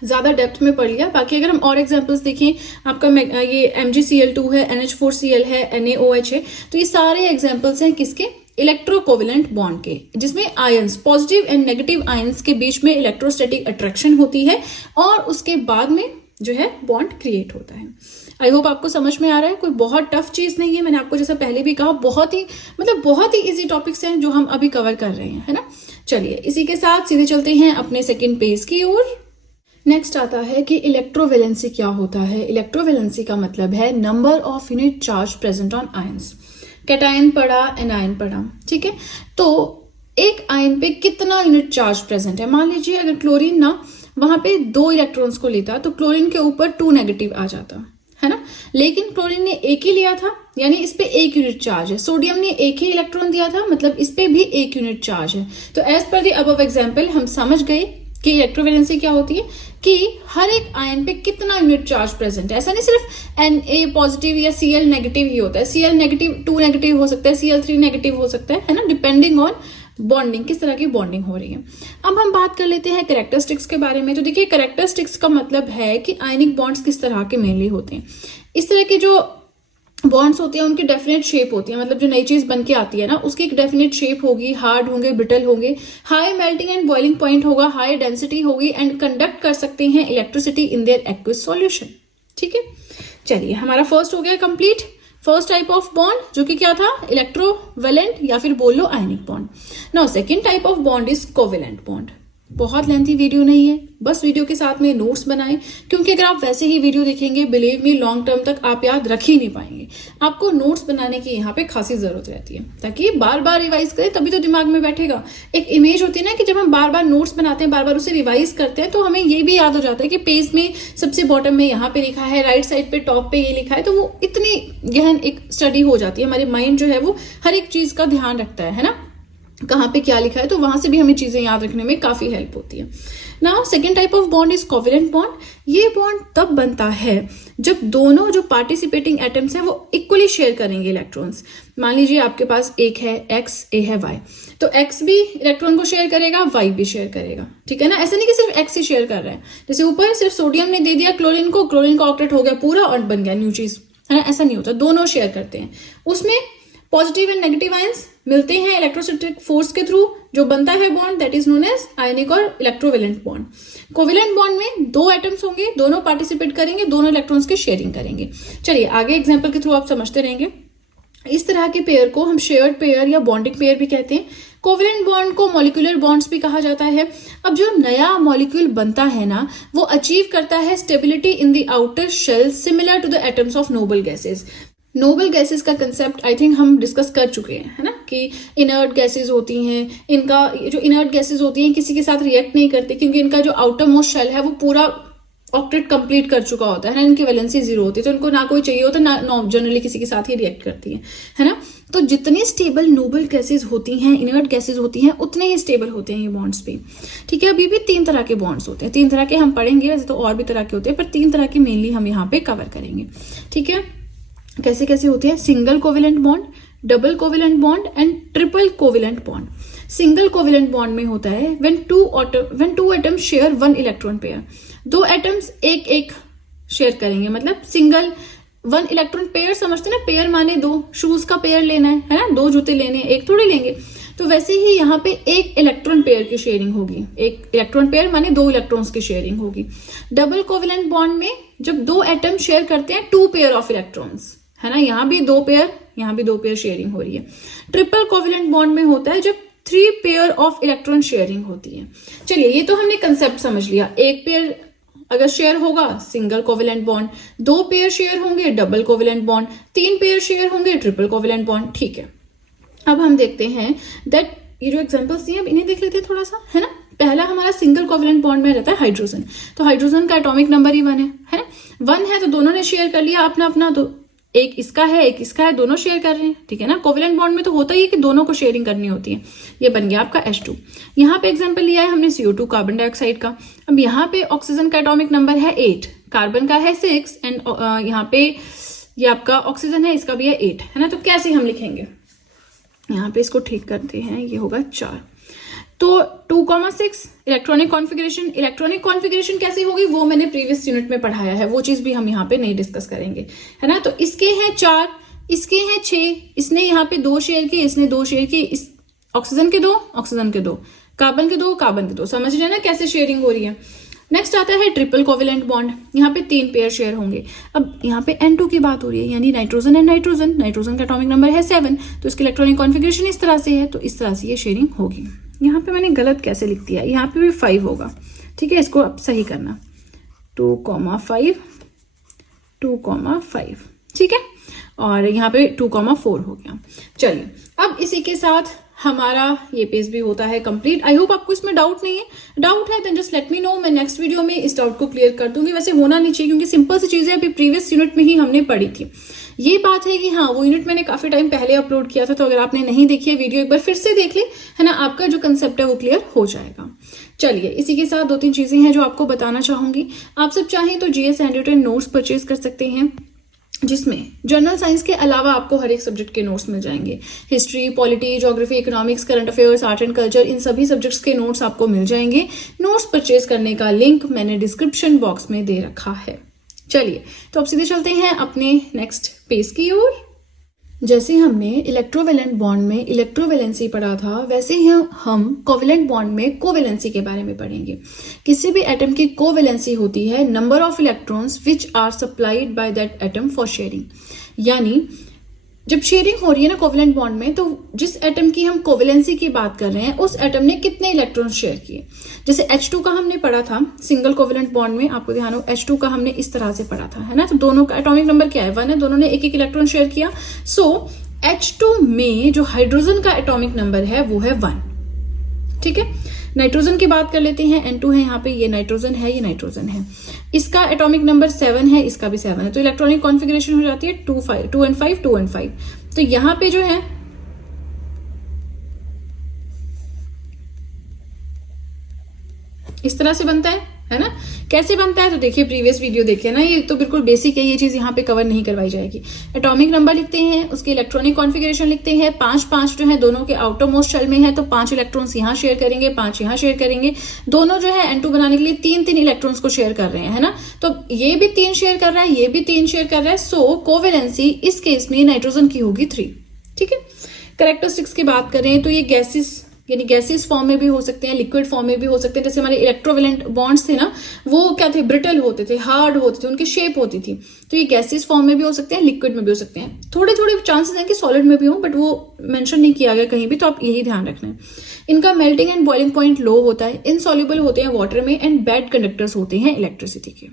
ज्यादा डेप्थ में पढ़ लिया। बाकी अगर हम और एग्जांपल्स देखें, आपका ये MgCl2 है, NH4Cl है, NaOH है, तो ये सारे एग्जांपल्स हैं किसके, इलेक्ट्रोकोवेलेंट बॉन्ड के, जिसमें ions, positive and negative ions के बीच में इलेक्ट्रोस्टैटिक अट्रैक्शन होती है और उसके बाद में जो है बॉन्ड क्रिएट होता है। आई होप आपको समझ में आ रहा है, कोई बहुत टफ चीज नहीं है। मैंने आपको जैसा पहले भी कहा, बहुत ही इजी टॉपिक्स हैं जो हम अभी कवर कर रहे हैं, है ना। चलिए, इसी के साथ सीधे चलते हैं अपने सेकेंड पेज की ओर। नेक्स्ट आता है कि इलेक्ट्रोवेलेंसी क्या होता है। इलेक्ट्रोवेलेंसी का मतलब है number of unit charge present on ions. Cation पढ़ा, एनायन पढ़ा, ठीक है। तो एक आयन पे कितना यूनिट चार्ज प्रेजेंट है। मान लीजिए अगर क्लोरीन ना वहां पे 2 इलेक्ट्रॉन्स को लेता तो क्लोरीन के ऊपर 2 नेगेटिव आ जाता, है ना। लेकिन क्लोरीन ने 1 ही लिया था, यानी इस पे 1 यूनिट चार्ज है। सोडियम ने 1 ही इलेक्ट्रॉन दिया था, मतलब इस पे भी 1 यूनिट चार्ज है। तो as per the above example हम समझ गए कि इलेक्ट्रोवेलेंसी क्या होती है, कि हर एक आयन पे कितना यूनिट चार्ज प्रेजेंट है। ऐसा नहीं सिर्फ Na पॉजिटिव या Cl नेगेटिव ही होता है। Cl नेगेटिव 2 नेगेटिव हो सकता है, Cl3 नेगेटिव हो सकता है ना, डिपेंडिंग ऑन बॉन्डिंग, किस तरह की बॉन्डिंग हो रही है। अब हम बात कर लेते हैं कैरेक्टरिस्टिक्स के बारे में। तो देखिए, कैरेक्टरिस्टिक्स का मतलब है कि आयनिक बॉन्ड्स किस तरह के मेनली होते हैं। इस तरह के जो बॉन्ड्स होते हैं उनकी डेफिनेट शेप होती है, मतलब जो नई चीज बन के आती है ना उसकी एक डेफिनेट शेप होगी, हार्ड होंगे, ब्रिटल होंगे, high melting and boiling point होगा, हाई डेंसिटी होगी, एंड कंडक्ट कर सकते हैं electricity in their aqueous solution. ठीक है, चलिए, हमारा फर्स्ट हो गया complete. First type of bond जो कि क्या था, इलेक्ट्रोवेलेंट या फिर बोल लो ionic bond. Now second type of bond is covalent bond. बहुत लेंथी वीडियो नहीं है, बस वीडियो के साथ में नोट्स बनाएं, क्योंकि अगर आप वैसे ही वीडियो देखेंगे बिलीव मी लॉन्ग टर्म तक आप याद रख ही नहीं पाएंगे। आपको नोट्स बनाने की यहाँ पे खासी जरूरत रहती है, ताकि बार बार रिवाइज करें तभी तो दिमाग में बैठेगा। एक इमेज होती है ना कि जब हम बार बार नोट्स बनाते हैं, बार बार उसे रिवाइज करते हैं, तो हमें ये भी याद हो जाता है कि पेज में सबसे बॉटम में यहाँ पे लिखा है, राइट साइड पे टॉप पे ये लिखा है, तो वो इतनी गहन एक स्टडी हो जाती है। हमारे माइंड जो है वो हर एक चीज का ध्यान रखता है ना, कहाँ पे क्या लिखा है, तो वहां से भी हमें चीजें याद रखने में काफी हेल्प होती है। Now second type of bond is covalent bond. ये बॉन्ड तब बनता है जब दोनों जो पार्टिसिपेटिंग एटम्स हैं वो इक्वली शेयर करेंगे इलेक्ट्रॉन्स। मान लीजिए आपके पास एक है एक्स, ए है वाई, तो एक्स भी इलेक्ट्रॉन को शेयर करेगा, वाई भी शेयर करेगा, ठीक है ना। ऐसा नहीं कि सिर्फ एक्स ही शेयर कर रहा है, जैसे ऊपर सिर्फ सोडियम ने दे दिया क्लोरीन को, क्लोरीन का ऑक्टेट हो गया पूरा और बन गया न्यू चीज, है ना। ऐसा नहीं होता, दोनों शेयर करते हैं। उसमें पॉजिटिव एंड नेगेटिव आयंस मिलते हैं इलेक्ट्रोस्टैटिक फोर्स के थ्रू, जो बनता है bond that is known as ionic और इलेक्ट्रोवेलेंट बॉन्ड। कोवेलेंट बॉन्ड में दो एटम्स होंगे, दोनों पार्टिसिपेट करेंगे, दोनों इलेक्ट्रॉन्स की शेयरिंग करेंगे। चलिए आगे एग्जांपल के थ्रू आप समझते रहेंगे। इस तरह के पेयर को हम शेयर्ड पेयर या बॉन्डिंग पेयर भी कहते हैं। कोवेलेंट बॉन्ड को मॉलिक्यूलर बॉन्ड्स भी कहा जाता है। अब जो नया मॉलिक्यूल बनता है ना, वो अचीव करता है stability in the outer shell similar to the atoms of noble gases. Noble gases का कंसेप्ट आई थिंक हम डिस्कस कर चुके हैं, है ना, कि इनर्ट गैसेस होती हैं, इनका जो इनर्ट गैसेस होती हैं किसी के साथ रिएक्ट नहीं करती, क्योंकि इनका जो आउटर मोस्ट शेल है वो पूरा ऑक्टेट कंप्लीट कर चुका होता है ना, इनकी वैलेंसी 0 होती है, तो इनको ना कोई चाहिए होता, ना जनरली किसी के साथ ही रिएक्ट करती है ना। तो जितनी स्टेबल नोबल गैसेस होती हैं, इनर्ट गैसेस होती हैं, उतने ही स्टेबल होते हैं ये बॉन्ड्स भी, ठीक है। अभी भी 3 तरह के बॉन्ड्स होते हैं, 3 तरह के हम पढ़ेंगे, वैसे तो और भी तरह के होते हैं, पर 3 तरह के मेनली हम यहाँ पे कवर करेंगे, ठीक है। कैसे कैसे होते हैं? Single covalent bond, double covalent bond and triple covalent bond. Single covalent bond में होता है when two atoms share one electron pair, 2 atoms एक एक शेयर करेंगे, मतलब सिंगल 1 इलेक्ट्रॉन पेयर समझते ना, पेयर माने 2 शूज का पेयर लेना है ना, 2 जूते लेने, एक थोड़े लेंगे। तो वैसे ही यहाँ पे एक इलेक्ट्रॉन पेयर की शेयरिंग होगी, एक इलेक्ट्रॉन पेयर माने 2 इलेक्ट्रॉन्स की शेयरिंग होगी। डबल कोवेलेंट बॉन्ड में जब 2 एटम शेयर करते हैं 2 पेयर ऑफ इलेक्ट्रॉन्स, है ना, यहाँ भी 2 पेयर, यहाँ भी 2 पेयर शेयरिंग हो रही है। ट्रिपल कोवेलेंट बॉन्ड में होता है जब 3 पेयर ऑफ इलेक्ट्रॉन शेयरिंग होती है। चलिए ये तो हमने कंसेप्ट समझ लिया। एक पेयर अगर शेयर होगा single covalent bond, 2 pair share होंगे double covalent bond, 3 pair share होंगे ट्रिपल कोवेलेंट बॉन्ड, ठीक है। अब हम देखते हैं दैट ये जो एग्जांपल्स दिए अब इन्हें देख लेते हैं थोड़ा सा, है ना। पहला हमारा सिंगल कोवेलेंट बॉन्ड में रहता है हाइड्रोजन, तो हाइड्रोजन का एटॉमिक नंबर ही 1 है ना। 1 है तो दोनों ने शेयर कर लिया अपना अपना, तो एक इसका है एक इसका है, दोनों शेयर कर रहे हैं, ठीक है ना। कोवेलेंट बॉन्ड में तो होता ही है कि दोनों को शेयरिंग करनी होती है। ये बन गया आपका H2। यहाँ पे एग्जांपल लिया है हमने CO2 कार्बन डाइऑक्साइड का। अब यहाँ पे ऑक्सीजन का एटॉमिक नंबर है 8, कार्बन का है 6 एंड यहाँ पे ये आपका ऑक्सीजन है, इसका भी है 8, है ना। तो कैसे हम लिखेंगे, यहाँ पे इसको ठीक करते हैं, ये होगा 4। तो 2,6 इलेक्ट्रॉनिक कॉन्फ़िगरेशन कैसे होगी वो मैंने प्रीवियस यूनिट में पढ़ाया है, वो चीज भी हम यहाँ पे नहीं डिस्कस करेंगे, है ना। तो इसके हैं 4, इसके हैं 6, इसने यहाँ पे 2 शेयर किए, इसने 2 शेयर किए, इस ऑक्सीजन के 2, ऑक्सीजन के 2, कार्बन के 2, कार्बन के 2, समझ रहे हैं ना कैसे शेयरिंग हो रही है। नेक्स्ट आता है ट्रिपल कोवेलेंट बॉन्ड, यहाँ पे 3 पेयर शेयर होंगे। अब यहाँ पे N2 की बात हो रही है, यानी नाइट्रोजन एंड नाइट्रोजन, नाइट्रोजन का एटॉमिक नंबर है 7, तो इसकी इलेक्ट्रॉनिक कॉन्फ़िगरेशन इस तरह से है, तो इस तरह से ये शेयरिंग होगी। यहाँ पे मैंने गलत कैसे लिख दिया, यहाँ पे भी 5 होगा, ठीक है, इसको अब सही करना, 2,5, 2,5, ठीक है, और यहाँ पे 2,4 हो गया। चलिए अब इसी के साथ हमारा ये पेज भी होता है कंप्लीट। आई होप आपको इसमें डाउट नहीं है, डाउट है then just let me know, मैं नेक्स्ट वीडियो में इस डाउट को क्लियर कर दूंगी। वैसे होना नहीं चाहिए क्योंकि सिंपल सी चीजें अभी प्रीवियस यूनिट में ही हमने पढ़ी थी। ये बात है कि हाँ वो यूनिट मैंने काफी टाइम पहले अपलोड किया था, तो अगर आपने नहीं देखी है वीडियो एक बार फिर से देख ले, है ना, आपका जो कंसेप्ट है वो क्लियर हो जाएगा। चलिए इसी के साथ 2-3 चीजें हैं जो आपको बताना चाहूंगी। आप सब चाहें तो GS एंड्यूटन नोट्स परचेज कर सकते हैं, जिसमें जनरल साइंस के अलावा आपको हर एक सब्जेक्ट के नोट्स मिल जाएंगे। History, polity, geography, economics, current affairs, art and culture, इन सभी सब्जेक्ट्स के नोट्स आपको मिल जाएंगे। नोट्स परचेज करने का लिंक मैंने डिस्क्रिप्शन बॉक्स में दे रखा है। चलिए तो अब सीधे चलते हैं अपने नेक्स्ट पेज की ओर। जैसे हमने इलेक्ट्रोवेलेंट बॉन्ड में इलेक्ट्रोवेलेंसी पढ़ा था, वैसे ही हम कोवेलेंट बॉन्ड में कोवेलेंसी के बारे में पढ़ेंगे। किसी भी एटम की कोवेलेंसी होती है number of electrons which are supplied by that atom for sharing, यानी जब शेयरिंग हो रही है ना कोवेलेंट बॉन्ड में, तो जिस एटम की हम कोवेलेंसी की बात कर रहे हैं उस एटम ने कितने इलेक्ट्रॉन शेयर किए। जैसे H2 का हमने पढ़ा था सिंगल कोवेलेंट बॉन्ड में, आपको ध्यान हो H2 का हमने इस तरह से पढ़ा था, है ना। तो दोनों का एटॉमिक नंबर क्या है, 1 है, दोनों ने एक एक इलेक्ट्रॉन शेयर किया। सो H2 में जो हाइड्रोजन का एटॉमिक नंबर है वो है 1, ठीक है। नाइट्रोजन की बात कर लेते हैं, N2 है यहाँ पे, ये नाइट्रोजन है, ये नाइट्रोजन है, इसका एटॉमिक नंबर 7 है, इसका भी 7 है, तो इलेक्ट्रॉनिक कॉन्फ़िगरेशन हो जाती है 2 and 5 2 and 5। तो यहाँ पे जो है इस तरह से बनता है ना। कैसे बनता है तो देखिए प्रीवियस वीडियो देखिए ना, ये तो बिल्कुल बेसिक है, ये चीज यहाँ पे कवर नहीं करवाई जाएगी। एटॉमिक नंबर लिखते हैं, उसके इलेक्ट्रॉनिक कॉन्फ़िगरेशन लिखते हैं, 5 जो है दोनों के आउटर मोस्ट शेल में है, तो 5 इलेक्ट्रॉन्स यहाँ शेयर करेंगे, 5 यहाँ शेयर करेंगे। दोनों जो है N2 बनाने के लिए 3 इलेक्ट्रॉन्स को शेयर कर रहे हैं, है ना। तो ये भी 3 शेयर कर रहा है, ये भी 3 शेयर कर रहा है। सो कोवेलेंसी इस केस में नाइट्रोजन की होगी 3, ठीक है। कैरेक्टरिस्टिक्स की बात करें तो ये गैसेस यानी गैसेस फॉर्म में भी हो सकते हैं, लिक्विड फॉर्म में भी हो सकते हैं। जैसे हमारे इलेक्ट्रोवेलेंट बॉन्ड्स थे ना, वो क्या थे, ब्रिटल होते थे, हार्ड होते थे, उनकी शेप होती थी। तो ये गैसेस फॉर्म में भी हो सकते हैं, लिक्विड में भी हो सकते हैं। थोड़े थोड़े चांसेस हैं कि सॉलिड में भी हो, बट वो मेंशन नहीं किया गया कहीं भी, तो आप यही ध्यान रखना है। इनका मेल्टिंग एंड बॉइलिंग पॉइंट लो होता है, इनसॉल्युबल होते हैं वाटर में, एंड बैड कंडक्टर्स होते हैं इलेक्ट्रिसिटी के,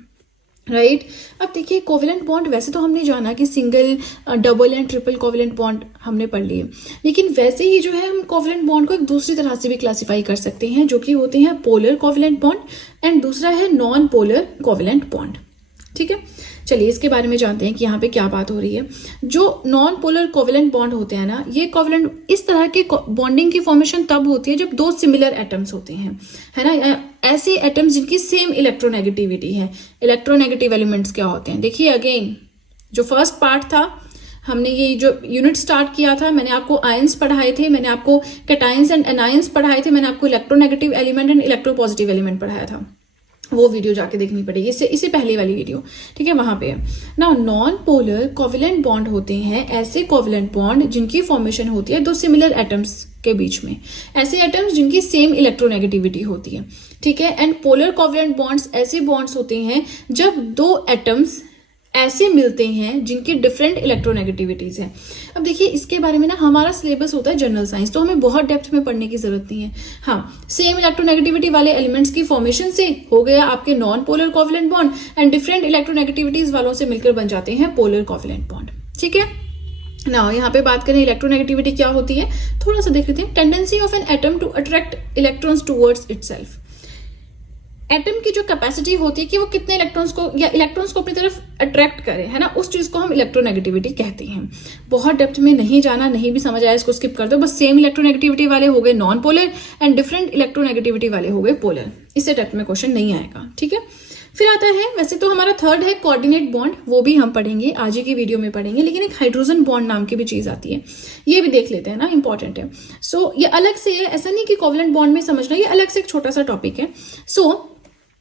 राइट। अब देखिए कोवेलेंट बॉन्ड वैसे तो हमने जाना कि single, double and triple covalent bond हमने पढ़ लिए, लेकिन वैसे ही जो है हम कोवेलेंट बॉन्ड को एक दूसरी तरह से भी क्लासिफाई कर सकते हैं, जो कि होते हैं पोलर कोवेलेंट बॉन्ड एंड दूसरा है नॉन पोलर कोवेलेंट बॉन्ड, ठीक है। चलिए इसके बारे में जानते हैं कि यहाँ पे क्या बात हो रही है। जो नॉन पोलर कोवेलेंट बॉन्ड होते हैं ना, ये कोवेलेंट इस तरह के बॉन्डिंग की फॉर्मेशन तब होती है जब 2 सिमिलर एटम्स होते हैं, है ना। ऐसे एटम्स जिनकी सेम इलेक्ट्रोनेगेटिविटी है। इलेक्ट्रोनेगेटिव एलिमेंट्स क्या होते हैं, देखिए अगेन जो फर्स्ट पार्ट था, हमने ये जो यूनिट स्टार्ट किया था, मैंने आपको आयंस पढ़ाए थे, मैंने आपको कैटायंस एंड एनायंस पढ़ाए थे, मैंने आपको electronegative element and electropositive element पढ़ाया था। वो वीडियो जाके देखनी पड़ेगी, इससे पहले वाली वीडियो, ठीक है, वहां पे है ना। नॉन पोलर कोवेलेंट बॉन्ड होते हैं ऐसे कोवेलेंट बॉन्ड जिनकी फॉर्मेशन होती है 2 सिमिलर एटम्स के बीच में, ऐसे एटम्स जिनकी सेम इलेक्ट्रोनेगेटिविटी होती है, ठीक है। एंड पोलर कोवेलेंट बॉन्ड्स ऐसे बॉन्ड्स होते हैं जब 2 एटम्स ऐसे मिलते हैं जिनकी डिफरेंट इलेक्ट्रोनेगेटिविटीज है। अब देखिए इसके बारे में ना हमारा सिलेबस होता है जनरल साइंस, तो हमें बहुत डेप्थ में पढ़ने की जरूरत नहीं है। हाँ, सेम इलेक्ट्रोनेगेटिविटी वाले एलिमेंट्स की फॉर्मेशन से हो गया आपके non polar covalent bond, and different electronegativities वालों से मिलकर बन जाते हैं पोलर कोवेलेंट बॉन्ड, ठीक है ना। यहाँ पे बात करें इलेक्ट्रोनेगेटिविटी क्या होती है, थोड़ा सा देख लेते हैं। Tendency of an atom to attract electrons towards itself. Atom की जो कैपेसिटी होती है कि वो कितने इलेक्ट्रॉन्स को या इलेक्ट्रॉन्स को अपनी तरफ अट्रैक्ट करे, है ना, उस चीज को हम इलेक्ट्रोनेगेटिविटी कहते हैं। बहुत डेप्थ में नहीं जाना, नहीं भी समझ आया इसको स्किप कर दो, बस सेम इलेक्ट्रोनेगेटिविटी वाले हो गए non polar and different electronegativity वाले हो गए पोलर। इससे डेप्थ में क्वेश्चन नहीं आएगा, ठीक है। फिर आता है, वैसे तो हमारा थर्ड है कोऑर्डिनेट बॉन्ड, वो भी हम पढ़ेंगे, आज ही की वीडियो में पढ़ेंगे, लेकिन एक हाइड्रोजन बॉन्ड नाम की भी चीज आती है, ये भी देख लेते हैं ना, इंपॉर्टेंट है। सो ये अलग से है, ऐसा नहीं कि कोवेलेंट बॉन्ड में समझना, ये अलग से एक छोटा सा टॉपिक है। सो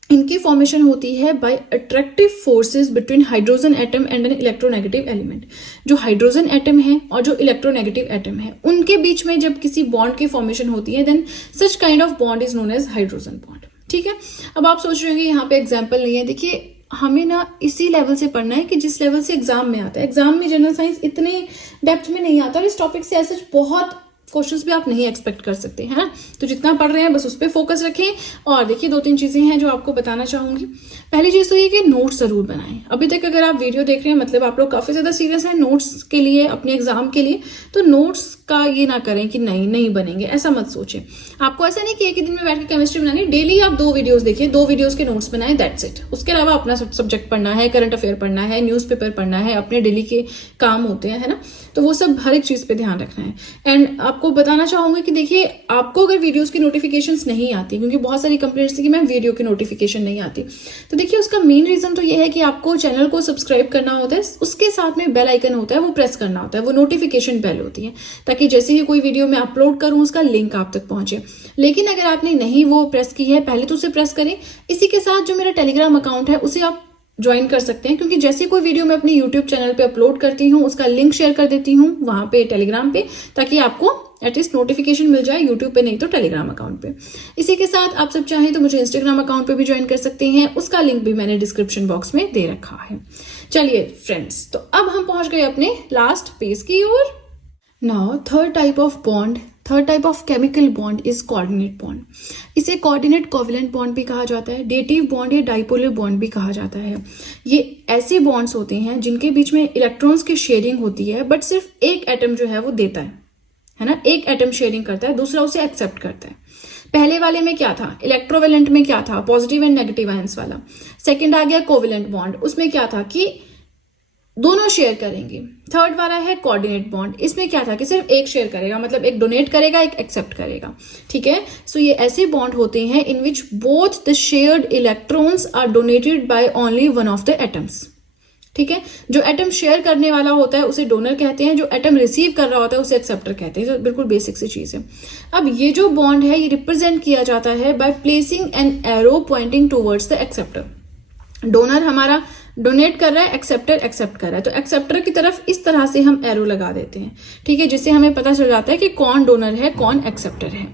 इनकी फॉर्मेशन होती है by attractive forces between hydrogen atom and an electronegative element. जो हाइड्रोजन एटम है और जो इलेक्ट्रोनेगेटिव एटम है उनके बीच में जब किसी बॉन्ड की फॉर्मेशन होती है, then such kind of bond is known as hydrogen bond, ठीक है। अब आप सोच रहे होंगे यहाँ पे एग्जाम्पल नहीं है, देखिए हमें ना इसी लेवल से पढ़ना है कि जिस लेवल से एग्जाम में आता है। एग्जाम में जनरल साइंस इतने डेप्थ में नहीं आता और इस टॉपिक से ऐसे बहुत क्वेश्चंस भी आप नहीं एक्सपेक्ट कर सकते, है ना। तो जितना पढ़ रहे हैं बस उस पर फोकस रखें। और देखिए 2-3 चीजें हैं जो आपको बताना चाहूंगी। पहली चीज तो ये कि नोट्स जरूर बनाएं। अभी तक अगर आप वीडियो देख रहे हैं मतलब आप लोग काफी ज्यादा सीरियस हैं नोट्स के लिए, अपने एग्जाम के लिए, तो नोट्स का ये ना करें कि नहीं बनेंगे, ऐसा मत सोचें। आपको ऐसा नहीं कि एक ही दिन में बैठ के केमिस्ट्री बनानी, डेली आप 2 वीडियोस देखिए, 2 वीडियोस के नोट्स बनाएं, दैट्स इट। उसके अलावा अपना सब्जेक्ट पढ़ना है, करंट अफेयर पढ़ना है, न्यूज़पेपर पढ़ना है, अपने डेली के काम होते हैं, है ना, तो वो सब हर एक चीज पे ध्यान रखना है। एंड आपको बताना चाहूंगी कि देखिए आपको अगर वीडियोस की नोटिफिकेशंस नहीं आती, क्योंकि बहुत सारी कंप्लेंट्स थी कि मैम वीडियो की नोटिफिकेशन नहीं आती, तो देखिए उसका मेन रीजन तो ये है कि आपको चैनल को सब्सक्राइब करना होता है, उसके साथ में बेल आइकन होता है, वो प्रेस करना होता है, वो नोटिफिकेशन बेल होती है, ताकि जैसे ही कोई वीडियो मैं अपलोड करूं उसका लिंक आप तक पहुंचे। लेकिन अगर आपने नहीं वो प्रेस की है, पहले तो उसे प्रेस करें। इसी के साथ जो मेरा टेलीग्राम अकाउंट है उसे आप ज्वाइन कर सकते हैं, क्योंकि जैसे कोई वीडियो मैं अपनी यूट्यूब चैनल पे अपलोड करती हूँ उसका लिंक शेयर कर देती हूँ वहां पे टेलीग्राम पे, ताकि आपको एटलीस्ट नोटिफिकेशन मिल जाए, यूट्यूब पे नहीं तो टेलीग्राम अकाउंट पे। इसी के साथ आप सब चाहें तो मुझे इंस्टाग्राम अकाउंट पे भी ज्वाइन कर सकते हैं, उसका लिंक भी मैंने डिस्क्रिप्शन बॉक्स में दे रखा है। चलिए फ्रेंड्स, तो अब हम पहुंच गए अपने लास्ट पेज की ओर। Now third type of chemical bond is coordinate bond. इसे कोऑर्डिनेट कोवेलेंट बॉन्ड भी कहा जाता है, डेटिव बॉन्ड या डाइपोलर बॉन्ड भी कहा जाता है। ये ऐसे बॉन्ड्स होते हैं जिनके बीच में इलेक्ट्रॉन्स की शेयरिंग होती है, बट सिर्फ एक एटम जो है वो देता है ना, एक एटम शेयरिंग करता है, दूसरा उसे एक्सेप्ट करता है। पहले वाले में क्या था, इलेक्ट्रोवेलेंट में क्या था, पॉजिटिव एंड नेगेटिव आयंस वाला। सेकंड आ गया कोवेलेंट बॉन्ड, उसमें क्या था कि दोनों शेयर करेंगे। थर्ड वाला है कोऑर्डिनेट बॉन्ड, इसमें क्या था कि सिर्फ एक शेयर करेगा, मतलब एक डोनेट करेगा, एक एक्सेप्ट करेगा। ठीक है, सो ये ऐसे बॉन्ड होते हैं in which both the shared electrons are donated by only one of the atoms. ठीक है, जो एटम शेयर करने वाला होता है उसे डोनर कहते हैं, जो एटम रिसीव कर रहा होता है उसे एक्सेप्टर कहते हैं। तो बिल्कुल बेसिक सी चीज है। अब ये जो बॉन्ड है ये रिप्रेजेंट किया जाता है by placing an arrow pointing towards the acceptor. Donor हमारा डोनेट कर रहा है, एक्सेप्टर एक्सेप्ट कर रहा है, तो एक्सेप्टर की तरफ इस तरह से हम एरो लगा देते हैं। ठीक है, जिससे हमें पता चल जाता है कि कौन डोनर है, कौन एक्सेप्टर है।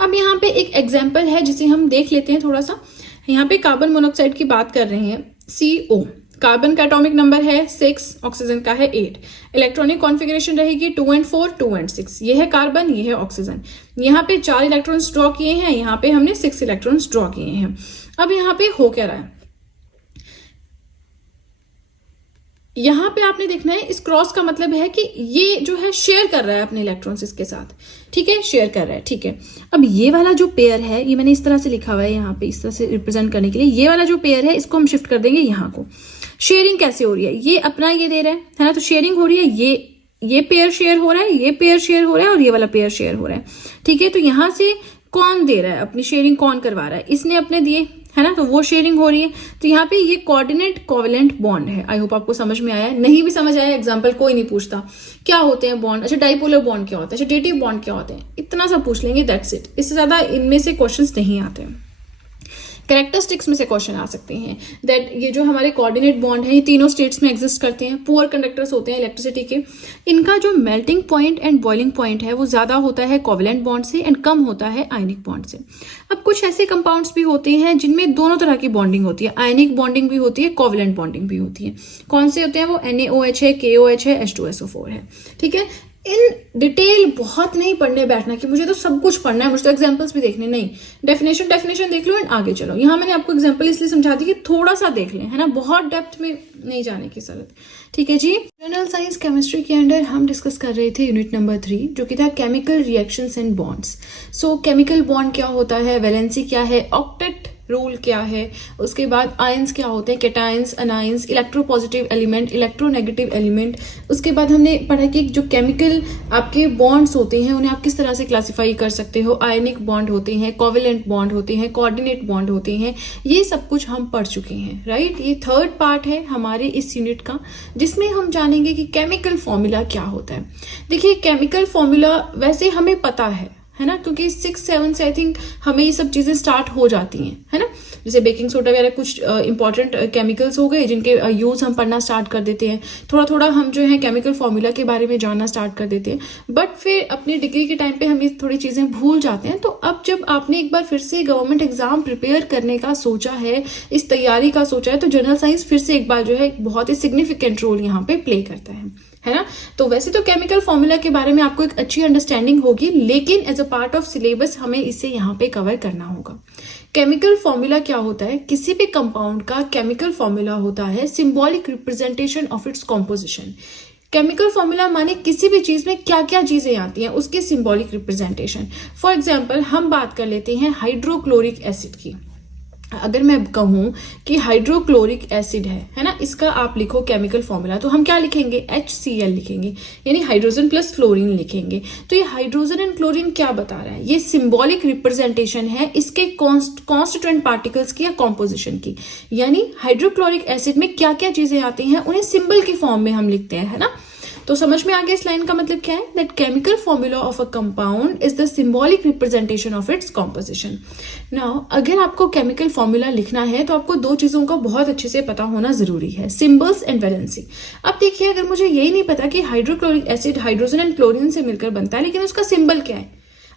अब यहाँ पे एक एग्जाम्पल है जिसे हम देख लेते हैं थोड़ा सा। यहाँ पे कार्बन मोनोऑक्साइड की बात कर रहे हैं, CO। कार्बन का एटॉमिक नंबर है 6, ऑक्सीजन का है 8। इलेक्ट्रॉनिक कॉन्फ़िगरेशन रहेगी 2 and 4, 2 and 6। ये है कार्बन, ये है ऑक्सीजन। यहाँ पे 4 इलेक्ट्रॉन्स ड्रॉ किए हैं, यहाँ पे हमने 6 इलेक्ट्रॉन्स ड्रॉ किए हैं। अब यहाँ पे हो क्या रहा है, यहां पे आपने देखना है, इस क्रॉस का मतलब है कि ये जो है शेयर कर रहा है अपने इलेक्ट्रॉन्स इसके साथ। ठीक है, शेयर कर रहा है। ठीक है, अब ये वाला जो पेयर है, ये मैंने इस तरह से लिखा हुआ है यहाँ पे, इस तरह से रिप्रेजेंट करने के लिए। ये वाला जो पेयर है इसको हम शिफ्ट कर देंगे यहाँ को। शेयरिंग कैसे हो रही है, ये अपना ये दे रहा है ना, तो शेयरिंग हो रही है, ये पेयर शेयर हो रहा है, ये पेयर शेयर हो रहा है और ये वाला पेयर शेयर हो रहा है। ठीक है, तो यहां से कौन दे रहा है अपनी शेयरिंग, कौन करवा रहा है, इसने अपने दिए है ना, तो वो शेयरिंग हो रही है। तो यहाँ पे ये कोऑर्डिनेट कोवेलेंट बॉन्ड है। आई होप आपको समझ में आया है। नहीं भी समझ आया, एग्जांपल कोई नहीं पूछता क्या होते हैं बॉन्ड, अच्छा डाइपोलर बॉन्ड क्या होता है, अच्छा डेटिव बॉन्ड क्या होते हैं, इतना सा पूछ लेंगे, दैट्स इट। इससे ज्यादा इनमें से क्वेश्चंस नहीं आते हैं। कैरेक्टरिस्टिक्स में से क्वेश्चन आ सकते हैं दैट ये जो हमारे कोऑर्डिनेट बॉन्ड है ये तीनों स्टेट्स में एग्जिस्ट करते हैं, पुअर कंडक्टर्स होते हैं इलेक्ट्रिसिटी के। इनका जो melting point and boiling point है वो ज्यादा होता है कोवेलेंट बॉन्ड से एंड कम होता है आयनिक बॉन्ड से। अब कुछ ऐसे कंपाउंड्स भी होते हैं जिनमें दोनों तरह की बॉन्डिंग होती है, आयनिक बॉन्डिंग भी होती है, कोवेलेंट बॉन्डिंग भी होती है। कौन से होते हैं वो, NaOH है, KOH है, H2SO4 है। ठीक है, इन डिटेल बहुत नहीं पढ़ने बैठना कि मुझे तो सब कुछ पढ़ना है, मुझे तो एग्जांपल्स भी देखने, नहीं, डेफिनेशन देख लो एंड आगे चलो। यहाँ मैंने आपको एग्जांपल इसलिए समझा दी कि थोड़ा सा देख लें, है ना, बहुत डेप्थ में नहीं जाने की जरूरत। ठीक है जी, जनरल साइंस केमिस्ट्री के अंडर हम डिस्कस कर रहे थे यूनिट नंबर 3 जो कि था chemical reactions and bonds. So chemical bond क्या होता है, वैलेंसी क्या है, ऑक्टेट रूल क्या है, उसके बाद आयंस क्या होते हैं, cations, anions, electropositive element, electronegative element. उसके बाद हमने पढ़ा कि जो केमिकल आपके बॉन्ड्स होते हैं उन्हें आप किस तरह से क्लासिफाई कर सकते हो, आयनिक बॉन्ड होते हैं, कोवेलेंट बॉन्ड होते हैं, कोऑर्डिनेट बॉन्ड होते हैं, ये सब कुछ हम पढ़ चुके हैं। राइट, ये थर्ड पार्ट है हमारे इस यूनिट का जिसमें हम जानेंगे कि केमिकल फॉर्मूला क्या होता है। देखिए, केमिकल फॉर्मूला वैसे हमें पता है ना, क्योंकि 6-7 से आई थिंक हमें ये सब चीजें स्टार्ट हो जाती हैं, है ना। जैसे बेकिंग सोडा वगैरह कुछ इंपॉर्टेंट केमिकल्स हो गए जिनके यूज हम पढ़ना स्टार्ट कर देते हैं, थोड़ा थोड़ा हम जो है केमिकल फॉर्मूला के बारे में जानना स्टार्ट कर देते हैं, बट फिर अपनी डिग्री के टाइम पे हम ये थोड़ी चीजें भूल जाते हैं। तो अब जब आपने एक बार फिर से गवर्नमेंट एग्जाम प्रिपेयर करने का सोचा है, इस तैयारी का सोचा है, तो जनरल साइंस फिर से एक बार जो है बहुत ही सिग्निफिकेंट रोल यहाँ पे प्ले करता है ना। तो वैसे तो केमिकल फॉर्मूला के बारे में आपको एक अच्छी अंडरस्टैंडिंग होगी, लेकिन as a part of syllabus हमें इसे यहाँ पे कवर करना होगा। केमिकल फॉर्मूला क्या होता है, किसी भी कंपाउंड का केमिकल फॉर्मूला होता है symbolic representation of its composition. Chemical formula माने किसी भी चीज में क्या क्या चीजें आती हैं उसके सिंबॉलिक रिप्रेजेंटेशन। फॉर एग्जाम्पल हम बात कर लेते हैं हाइड्रोक्लोरिक एसिड की। अगर मैं कहूं कि हाइड्रोक्लोरिक एसिड है ना, इसका आप लिखो केमिकल फॉर्मूला, तो हम क्या लिखेंगे, HCl लिखेंगे, यानी हाइड्रोजन प्लस क्लोरीन लिखेंगे। तो ये हाइड्रोजन एंड क्लोरीन क्या बता रहा है, ये सिंबॉलिक रिप्रेजेंटेशन है इसके कॉन्स्टिट्यूएंट पार्टिकल्स की या कॉम्पोजिशन की। यानी हाइड्रोक्लोरिक एसिड में क्या क्या चीजें आती हैं उन्हें सिंबल की फॉर्म में हम लिखते हैं, है ना। तो समझ में आ गया इस लाइन का मतलब क्या है, that chemical formula of a compound is the symbolic representation of its composition. Now अगर आपको केमिकल फॉर्मूला लिखना है तो आपको दो चीजों का बहुत अच्छे से पता होना जरूरी है, सिंबल्स एंड वैलेंसी। अब देखिए, अगर मुझे यही नहीं पता कि hydrochloric acid hydrogen and chlorine से मिलकर बनता है, लेकिन उसका सिंबल क्या है,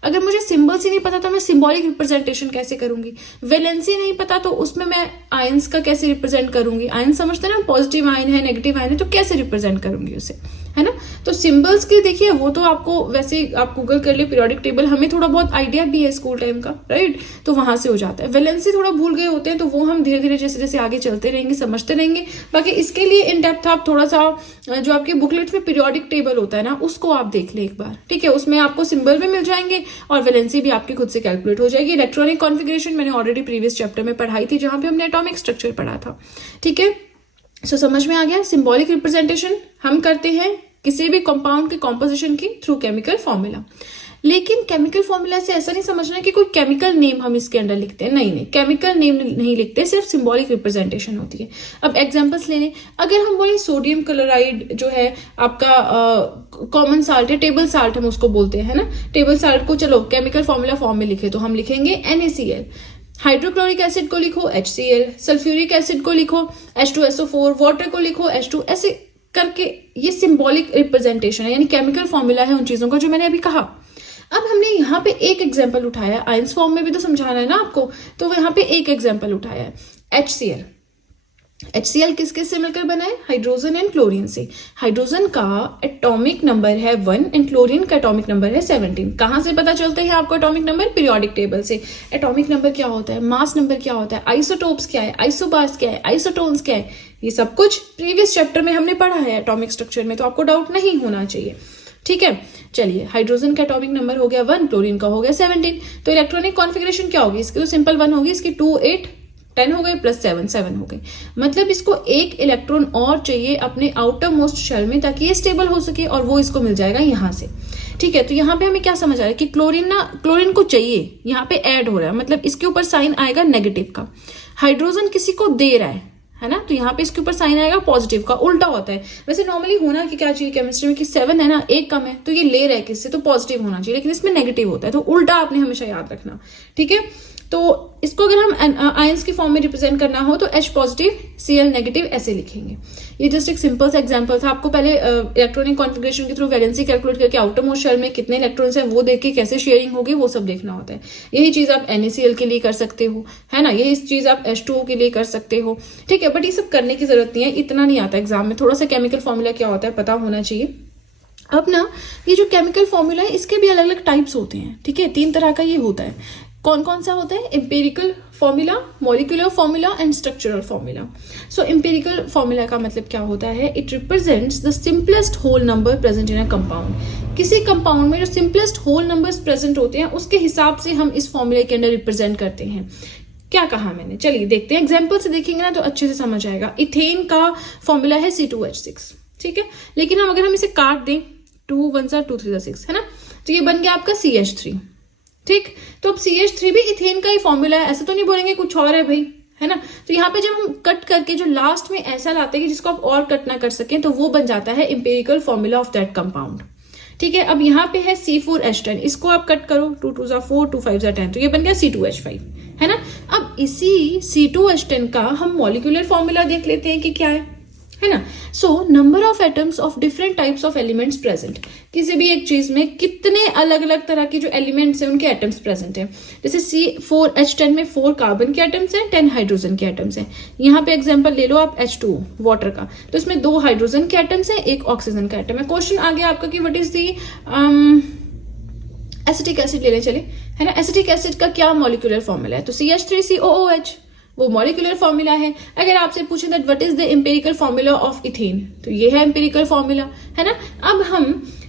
अगर मुझे सिंबल्स ही नहीं पता तो मैं सिंबॉलिक रिप्रेजेंटेशन कैसे करूंगी, वैलेंसी नहीं पता तो उसमें मैं आयंस का कैसे रिप्रेजेंट करूंगी, आयन समझते हैं ना, पॉजिटिव आयन है नेगेटिव आयन है, तो कैसे रिप्रेजेंट करूंगी उसे, है ना। तो सिंबल्स की देखिए वो तो आपको वैसे आप गूगल कर लिए, पीरियोडिक टेबल हमें थोड़ा बहुत आइडिया भी है स्कूल टाइम का, राइट, तो वहां से हो जाता है। वैलेंसी थोड़ा भूल गए होते हैं तो वो हम धीरे धीरे जैसे जैसे आगे चलते रहेंगे समझते रहेंगे। बाकी इसके लिए इन डेप्थ आप थोड़ा सा जो आपके बुकलेट में पीरियोडिक टेबल होता है ना, उसको आप देख ले एक बार, ठीक है, उसमें आपको सिंबल भी मिल जाएंगे और वैलेंसी भी आपकी खुद से कैलकुलेट हो जाएगी। इलेक्ट्रॉनिक कॉन्फ़िगरेशन मैंने ऑलरेडी प्रीवियस चैप्टर में पढ़ाई थी जहां पे हमने एटॉमिक स्ट्रक्चर पढ़ा था, ठीक है। सो समझ में आ गया, सिंबॉलिक रिप्रेजेंटेशन हम करते हैं किसी भी कंपाउंड के कॉम्पोजिशन की थ्रू केमिकल फॉर्मूला। लेकिन केमिकल फॉर्मूला से ऐसा नहीं समझना कि कोई केमिकल नेम हम इसके अंदर लिखते हैं, नहीं, केमिकल नेम नहीं लिखते, सिर्फ सिंबॉलिक रिप्रेजेंटेशन होती है। अब एग्जांपल्स ले लें, अगर हम बोले सोडियम क्लोराइड जो है आपका कॉमन साल्ट है, टेबल साल्ट हम उसको बोलते हैं, है ना, टेबल साल्ट को चलो केमिकल फॉर्मूला फॉर्म में लिखे तो हम लिखेंगे NaCl। हाइड्रोक्लोरिक एसिड को लिखो HCl, सल्फ्यूरिक एसिड को लिखो H2SO4, वाटर को लिखो H2, ऐसे करके ये सिंबॉलिक रिप्रेजेंटेशन है, यानी केमिकल फॉर्मूला है उन चीजों का जो मैंने अभी कहा। अब हमने यहाँ पे एक एग्जांपल उठाया है, आयंस फॉर्म में भी तो समझाना है ना आपको, तो यहाँ पे एक एग्जांपल उठाया है HCl। HCl किस किस से मिलकर बना है, हाइड्रोजन एंड क्लोरीन से। हाइड्रोजन का एटॉमिक नंबर है 1 एंड क्लोरीन का एटॉमिक नंबर है 17। कहां से पता चलता है आपको एटॉमिक नंबर, पीरियोडिक टेबल से। एटॉमिक नंबर क्या होता है, मास नंबर क्या होता है, आइसोटोप्स क्या है, आइसोबार्स क्या है, आइसोटोन्स क्या है, ये सब कुछ प्रीवियस चैप्टर में हमने पढ़ा है एटॉमिक स्ट्रक्चर में, तो आपको डाउट नहीं होना चाहिए, ठीक है। चलिए, हाइड्रोजन का एटॉमिक नंबर हो गया 1, क्लोरीन का हो गया 17, तो इलेक्ट्रॉनिक कॉन्फ़िगरेशन क्या होगी इसकी, तो सिंपल 1 होगी, इसकी 2 8 10 हो गए प्लस 7 7 हो गए। मतलब इसको एक इलेक्ट्रॉन और चाहिए अपने आउटर मोस्ट शेल में ताकि ये स्टेबल हो सके, और वो इसको मिल जाएगा यहां से, ठीक है। तो यहाँ पे हमें क्या समझ आ रहा है कि क्लोरीन को चाहिए, यहाँ पे ऐड हो रहा है, मतलब इसके ऊपर साइन आएगा नेगेटिव का। हाइड्रोजन किसी को दे रहा है ना, तो यहाँ पे इसके ऊपर साइन आएगा पॉजिटिव का, उल्टा होता है। वैसे नॉर्मली होना कि क्या चाहिए केमिस्ट्री में कि 7 है ना, एक कम है तो ये ले रहा है किससे, तो पॉजिटिव होना चाहिए, लेकिन इसमें नेगेटिव होता है, तो उल्टा आपने हमेशा याद रखना, ठीक है। तो इसको अगर हम आयंस की फॉर्म में रिप्रेजेंट करना हो तो H पॉजिटिव Cl नेगेटिव ऐसे लिखेंगे। ये जस्ट एक सिंपल सा एग्जांपल था, आपको पहले इलेक्ट्रॉनिक कॉन्फ़िगरेशन के थ्रू वैलेंसी कैलकुलेट करके आउटर मोस्ट शेल में कितने इलेक्ट्रॉन्स हैं वो देख के कैसे शेयरिंग होगी वो सब देखना होता है। यही चीज आप NaCl के लिए कर सकते हो, है ना, यही चीज आप H2O के लिए कर सकते हो, ठीक है। बट ये सब करने की जरूरत नहीं है, इतना नहीं आता एग्जाम में, थोड़ा सा केमिकल फॉर्मूला क्या होता है पता होना चाहिए। अब ना ये जो केमिकल फॉर्मूला है इसके भी अलग अलग टाइप्स होते हैं, ठीक है, 3 तरह का ये होता है। कौन कौन सा होता है, empirical formula, molecular formula and structural formula. So empirical formula का मतलब क्या होता है, it represents the simplest whole number present in a compound. किसी कंपाउंड में जो सिंपलेस्ट होल नंबर्स प्रेजेंट होते हैं उसके हिसाब से हम इस फॉर्मूले के अंदर रिप्रेजेंट करते हैं। क्या कहा मैंने, चलिए देखते हैं, एग्जाम्पल से देखेंगे ना तो अच्छे से समझ आएगा। इथेन का फॉर्मूला है C2H6, ठीक है, लेकिन अगर हम इसे काट दें 2 1 2 3 6, है ना, तो ये बन गया आपका CH3, ठीक। तो अब CH3 भी इथेन का ही फॉर्मूला है, ऐसा तो नहीं बोलेंगे कुछ और है भाई, है ना। तो यहाँ पे जब हम कट करके जो लास्ट में ऐसा लाते हैं कि जिसको आप और कट ना कर सकें, तो वो बन जाता है empirical formula of that compound, ठीक है। अब यहाँ पे है C4H10, इसको आप कट करो, 2 2 4 2 5 10, तो ये बन गया C2H5, है ना। अब इसी C2H10 का हम मॉलिक्यूलर फॉर्मूला देख लेते हैं कि क्या है ना। सो number of atoms of different types of elements present, किसी भी एक चीज में कितने अलग अलग तरह की जो एलिमेंट्स हैं उनके एटम्स प्रेजेंट हैं। जैसे C4H10 में 4 कार्बन के एटम्स हैं, 10 हाइड्रोजन के एटम्स हैं। यहाँ पे एग्जांपल ले लो आप H2 वाटर का, तो इसमें 2 हाइड्रोजन के एटम्स हैं, 1 ऑक्सीजन का एटम है। क्वेश्चन आ गया आपका कि what is the acetic acid ले लें, चले, है ना। एसिटिक एसिड का क्या मॉलिक्यूलर फॉर्मूला है, तो CH3COOH वो मॉलिक्यूलर फॉर्मूला है। अगर आपसे पूछे that what is the empirical formula of ethane, तो ये है एम्पिरिकल फॉर्मूला, है ना। अब हम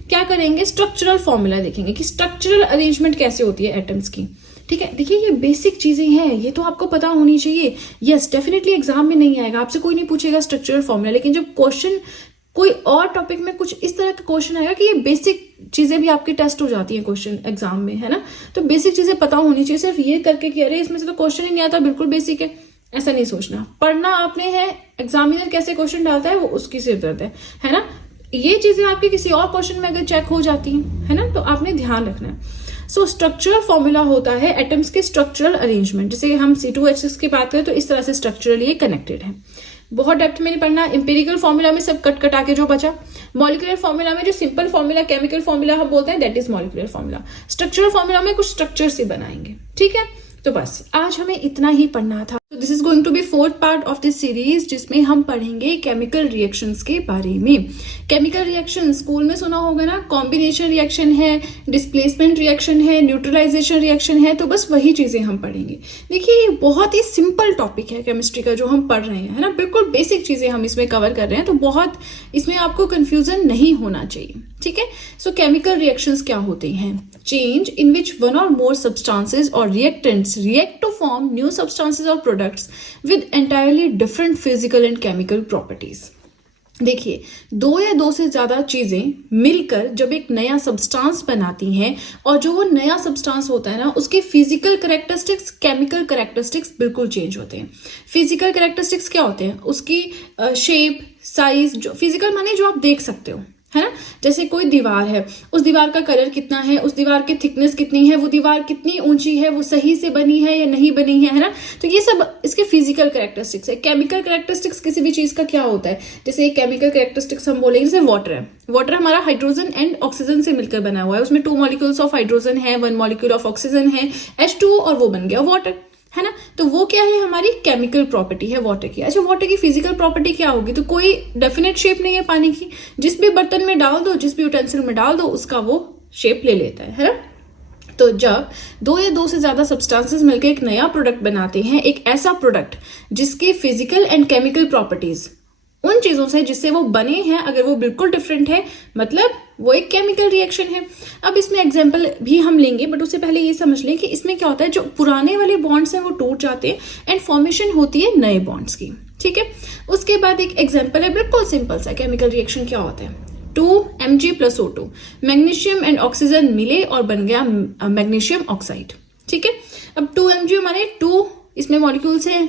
क्या करेंगे, स्ट्रक्चरल फॉर्मूला देखेंगे कि स्ट्रक्चरल अरेंजमेंट कैसे होती है एटम्स की, ठीक है। देखिए ये बेसिक चीजें हैं, ये तो आपको पता होनी चाहिए। यस, डेफिनेटली एग्जाम में नहीं आएगा, आपसे कोई नहीं पूछेगा स्ट्रक्चरल फॉर्मूला, लेकिन जब क्वेश्चन कोई और टॉपिक में कुछ इस तरह का क्वेश्चन आएगा कि ये बेसिक चीजें भी आपकी टेस्ट हो जाती हैं क्वेश्चन एग्जाम में, है ना। तो बेसिक चीजें पता होनी चाहिए, सिर्फ ये करके कि अरे इसमें से तो क्वेश्चन ही नहीं आता, बिल्कुल बेसिक है, ऐसा नहीं सोचना। पढ़ना आपने है, एग्जामिनर कैसे क्वेश्चन डालता है वो उसकी सिरदर्द है ना। ये चीजें आपके किसी और क्वेश्चन में अगर चेक हो जाती हैं, है ना, तो आपने ध्यान रखना है। सो स्ट्रक्चरल फॉर्मूला होता है एटम्स के स्ट्रक्चरल अरेंजमेंट। जैसे हम C2H6 की बात करें तो इस तरह से स्ट्रक्चरली ये कनेक्टेड है। बहुत डेप्थ में नहीं पढ़ना। इंपेरिकल फॉर्मूला में सब कट कटा के जो बचा, मॉलिक्यूलर फॉर्मूला में जो सिंपल फॉर्मूला केमिकल फॉर्मूला हम बोलते हैं that is molecular formula. Structural formula में कुछ स्ट्रक्चर से बनाएंगे, ठीक है। तो बस आज हमें इतना ही पढ़ना था। तो this is going to be fourth part of this series, जिसमें हम पढ़ेंगे केमिकल रिएक्शंस के बारे में। केमिकल रिएक्शन स्कूल में सुना होगा ना, कॉम्बिनेशन रिएक्शन है, डिस्प्लेसमेंट रिएक्शन है, न्यूट्रलाइजेशन रिएक्शन है, तो बस वही चीजें हम पढ़ेंगे। देखिए ये बहुत ही सिंपल टॉपिक है केमिस्ट्री का जो हम पढ़ रहे हैं, है ना, बिल्कुल बेसिक चीजें हम इसमें कवर कर रहे हैं, तो बहुत इसमें आपको कंफ्यूजन नहीं होना चाहिए, ठीक है। सो केमिकल रिएक्शंस क्या होते हैं? Change in which one or more substances or reactants react to form new substances or products with entirely different physical and chemical properties. देखिए, दो या दो से ज्यादा चीजें मिलकर जब एक नया सब्सटेंस बनाती हैं, और जो वो नया सब्सटेंस होता है ना, उसके फिजिकल कैरेक्टरिस्टिक्स, केमिकल कैरेक्टरिस्टिक्स बिल्कुल चेंज होते हैं। फिजिकल कैरेक्टरिस्टिक्स क्या होते हैं? उसकी शेप, साइज, जो फिजिकल माने जो आप देख सकते हो, है ना। जैसे कोई दीवार है, उस दीवार का कलर कितना है, उस दीवार की थिकनेस कितनी है, वो दीवार कितनी ऊंची है, वो सही से बनी है या नहीं बनी है ना। तो ये सब इसके फिजिकल कैरेक्टरिस्टिक्स है। केमिकल कैरेक्टरिस्टिक्स किसी भी चीज का क्या होता है? जैसे केमिकल कैरेक्टरिस्टिक्स हम बोलेंगे, जैसे वाटर है। वाटर हमारा हाइड्रोजन एंड ऑक्सीजन से मिलकर बना हुआ है। उसमें 2 मॉलिक्यूल्स ऑफ हाइड्रोजन है, 1 मॉलिक्यूल ऑफ ऑक्सीजन है, H2O, और वो बन गया वाटर, है ना। तो वो क्या है? हमारी केमिकल प्रॉपर्टी है वाटर की। अच्छा, वाटर की फिजिकल प्रॉपर्टी क्या होगी? तो कोई डेफिनेट शेप नहीं है पानी की। जिस भी बर्तन में डाल दो, जिस भी यूटेंसिल में डाल दो, उसका वो शेप ले लेता है ना। तो जब दो या दो से ज्यादा सब्सटेंसेस मिलकर एक नया प्रोडक्ट बनाते हैं, एक ऐसा प्रोडक्ट जिसके फिजिकल एंड केमिकल प्रॉपर्टीज उन चीजों से जिससे वो बने हैं, अगर वो बिल्कुल डिफरेंट है, मतलब वो एक केमिकल रिएक्शन है। अब इसमें एग्जांपल भी हम लेंगे, बट उससे पहले ये समझ लें कि इसमें क्या होता है। जो पुराने वाले बॉन्ड्स हैं वो टूट जाते हैं एंड फॉर्मेशन होती है नए बॉन्ड्स की, ठीक है। उसके बाद एक एग्जांपल है, बिल्कुल सिंपल सा। केमिकल रिएक्शन क्या होता है? 2Mg+O2, मैग्नीशियम एंड ऑक्सीजन मिले और बन गया मैग्नीशियम ऑक्साइड, ठीक है। अब 2Mg माने 2 इसमें मॉलिक्यूल्स हैं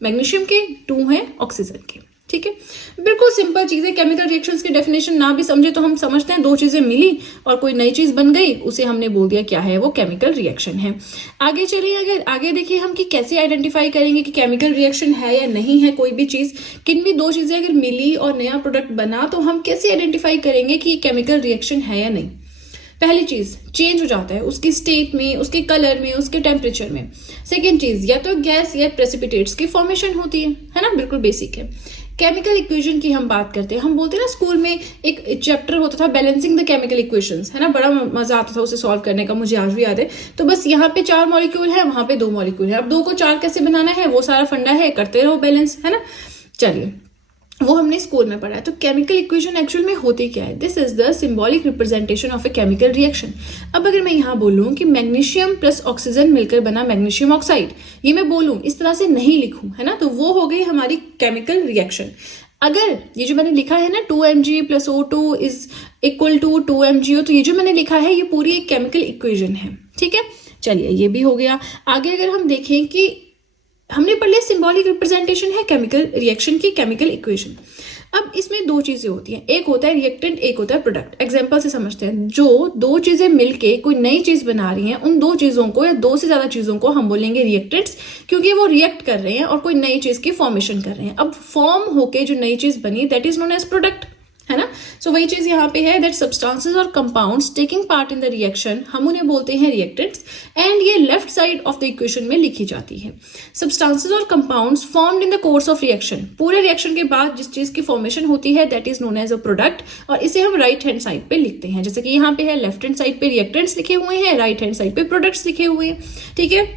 मैग्नीशियम के, 2 हैं ऑक्सीजन के, ठीक है। बिल्कुल सिंपल चीज है। केमिकल रिएक्शंस की डेफिनेशन ना भी समझे तो हम समझते हैं, दो चीजें मिली और कोई नई चीज बन गई, उसे हमने बोल दिया क्या है, वो केमिकल रिएक्शन है। आगे चलिए, अगर आगे देखिए हम कि कैसे आइडेंटिफाई करेंगे कि केमिकल रिएक्शन है या नहीं है कोई भी चीज। किन भी दो चीजें अगर मिली और नया प्रोडक्ट बना, तो हम कैसे आइडेंटिफाई करेंगे कि केमिकल रिएक्शन है या नहीं। पहली चीज, चेंज हो जाता है उसकी स्टेट में, उसके कलर में, उसके टेम्परेचर में। सेकेंड चीज, या तो गैस या प्रेसिपिटेट्स की फॉर्मेशन होती है ना, बिल्कुल बेसिक है। केमिकल इक्वेशन की हम बात करते हैं, हम बोलते हैं ना स्कूल में एक चैप्टर होता था बैलेंसिंग द केमिकल इक्वेशंस, है ना, बड़ा मजा आता था उसे सॉल्व करने का, मुझे आज भी याद है। तो बस यहाँ पे 4 मॉलिक्यूल है, वहां पे 2 मॉलिक्यूल है, अब 2 को 4 कैसे बनाना है, वो सारा फंडा है, करते रहो बैलेंस, है ना। चलिए, वो हमने स्कूल में पढ़ा है। तो केमिकल इक्वेशन एक्चुअल में होती क्या है? This is the symbolic representation of a chemical reaction. अब अगर मैं यहाँ बोलूँ कि मैग्नीशियम प्लस ऑक्सीजन मिलकर बना मैग्नीशियम ऑक्साइड, ये मैं बोलूँ, इस तरह से नहीं लिखूं, है ना, तो वो हो गई हमारी केमिकल रिएक्शन। अगर ये जो मैंने लिखा है ना 2Mg+O2 is equal to 2MgO, तो ये जो मैंने लिखा है ये पूरी एक केमिकल इक्वेशन है, ठीक है। चलिए, ये भी हो गया। आगे अगर हम देखें कि हमने पढ़ लिया सिंबॉलिक रिप्रेजेंटेशन है केमिकल रिएक्शन की, केमिकल इक्वेशन। अब इसमें दो चीजें होती हैं, एक होता है रिएक्टेंट, एक होता है प्रोडक्ट। एग्जांपल से समझते हैं, जो दो चीजें मिलके कोई नई चीज बना रही हैं, उन दो चीजों को या दो से ज्यादा चीजों को हम बोलेंगे रिएक्टेंट्स, क्योंकि वो रिएक्ट कर रहे हैं और कोई नई चीज की फॉर्मेशन कर रहे हैं। अब फॉर्म होके जो नई चीज बनी, that is known as product, है ना। सो वही चीज यहाँ पे है, दैट सब्सटेंसेस और compounds taking part in the reaction, हम उन्हें बोलते हैं रिएक्टेंट्स, एंड ये left side of the equation में लिखी जाती है। सब्सटेंसेस और compounds formed in the course of reaction, पूरे रिएक्शन के बाद जिस चीज की फॉर्मेशन होती है, that is known as a product, और इसे हम राइट हैंड साइड पे लिखते हैं। जैसे कि यहाँ पे है, लेफ्ट हैंड साइड पे रिएक्टेंट्स लिखे हुए हैं, राइट हैंड साइड पे प्रोडक्ट्स लिखे हुए हैं, ठीक है।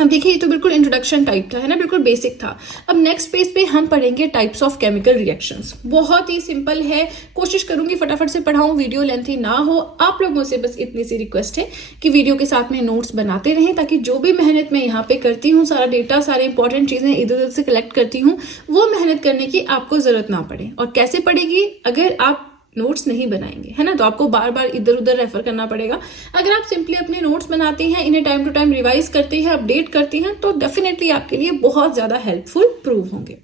अब देखिए, ये तो बिल्कुल इंट्रोडक्शन टाइप था, है ना, बिल्कुल बेसिक था। अब नेक्स्ट पेज पे हम पढ़ेंगे टाइप्स ऑफ केमिकल रिएक्शंस। बहुत ही सिंपल है, कोशिश करूंगी फटाफट से पढ़ाऊं, वीडियो लेंथी ना हो। आप लोगों से बस इतनी सी रिक्वेस्ट है कि वीडियो के साथ में नोट्स बनाते रहें, ताकि जो भी मेहनत मैं यहाँ पे करती हूँ, सारा डेटा, सारे इंपॉर्टेंट चीजें इधर उधर से कलेक्ट करती हूँ, वो मेहनत करने की आपको जरूरत ना पड़े। और कैसे पड़ेगी? अगर आप नोट्स नहीं बनाएंगे, है ना, तो आपको बार बार इधर उधर रेफर करना पड़ेगा। अगर आप सिंपली अपने नोट्स बनाते हैं, इन्हें टाइम टू टाइम रिवाइज करते हैं, अपडेट करते हैं, तो डेफिनेटली आपके लिए बहुत ज्यादा हेल्पफुल प्रूव होंगे।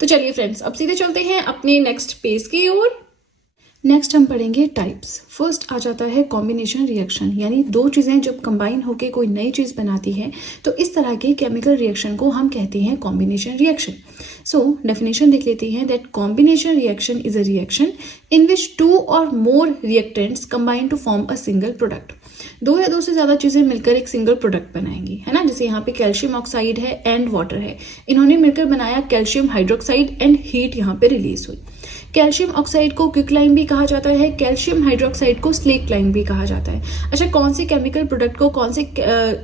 तो चलिए फ्रेंड्स, अब सीधे चलते हैं अपने नेक्स्ट पेज की ओर। नेक्स्ट हम पढ़ेंगे टाइप्स। फर्स्ट आ जाता है कॉम्बिनेशन रिएक्शन, यानी दो चीज़ें जब कंबाइन होकर कोई नई चीज़ बनाती है तो इस तरह के केमिकल रिएक्शन को हम कहते हैं कॉम्बिनेशन रिएक्शन। सो डेफिनेशन देख लेते हैं that combination reaction is a reaction in which 2 और more reactants combine to form a single product. दो या दो से ज़्यादा चीज़ें मिलकर एक सिंगल प्रोडक्ट बनाएंगी, है ना। जैसे यहाँ पे कैल्शियम ऑक्साइड है एंड वाटर है, इन्होंने मिलकर बनाया कैल्शियम हाइड्रोक्साइड एंड हीट यहाँ पे रिलीज हुई। कैल्शियम ऑक्साइड को क्विकलाइन भी कहा जाता है, कैल्शियम हाइड्रोक्साइड को स्लेक्टलाइन भी कहा जाता है। अच्छा, कौन से केमिकल प्रोडक्ट को कौन से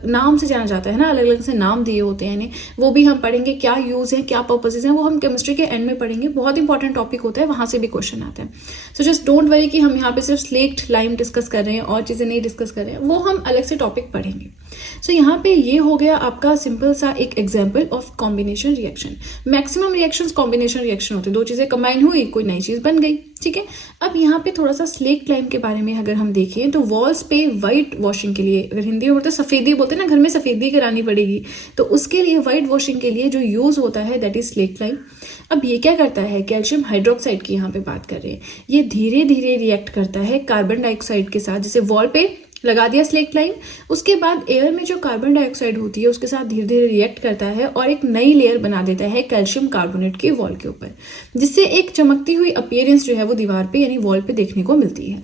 नाम से जाना जाता है ना, अलग अलग से नाम दिए होते हैं इन्हें, वो भी हम पढ़ेंगे। क्या यूज है, क्या पर्पसेज हैं, वो हम केमिस्ट्री के एंड में पढ़ेंगे। बहुत इंपॉर्टेंट टॉपिक होता है, वहां से भी क्वेश्चन आता है। सो जस्ट डोंट वरी कि हम यहाँ पे सिर्फ स्लेक्ट लाइम डिस्कस कर रहे हैं और चीजें नहीं डिस्कस कर रहे हैं, वो हम अलग से टॉपिक पढ़ेंगे। सो यहाँ पे ये हो गया आपका सिंपल सा एक example of combination reaction. Maximum reactions combination reaction होते हैं, दो चीजें कंबाइन हुई, कोई नई चीज बन गई, ठीक है। अब यहाँ पे थोड़ा सा स्लेक्ट लाइम के बारे में अगर हम देखें तो वॉल्स पे व्हाइट वॉशिंग के लिए, अगर हिंदी में बोलते हैं सफेदी बोलते हैं ना, घर में सफेदी करानी पड़ेगी, तो उसके लिए व्हाइट वॉशिंग के लिए जो यूज होता है दैट इज स्लेक्ट लाइम। अब ये क्या करता है, कैल्शियम हाइड्रोक्साइड की यहाँ पे बात कर रहे हैं, ये धीरे धीरे रिएक्ट करता है कार्बन डाइऑक्साइड के साथ। जैसे वॉल पे लगा दिया स्लेक्ट लाइम, उसके बाद एयर में जो कार्बन डाइऑक्साइड होती है उसके साथ धीरे धीरे रिएक्ट करता है और एक नई लेयर बना देता है कैल्शियम कार्बोनेट के वॉल के ऊपर, जिससे एक चमकती हुई अपीयरेंस जो है वो दीवार पे यानी वॉल पे देखने को मिलती है।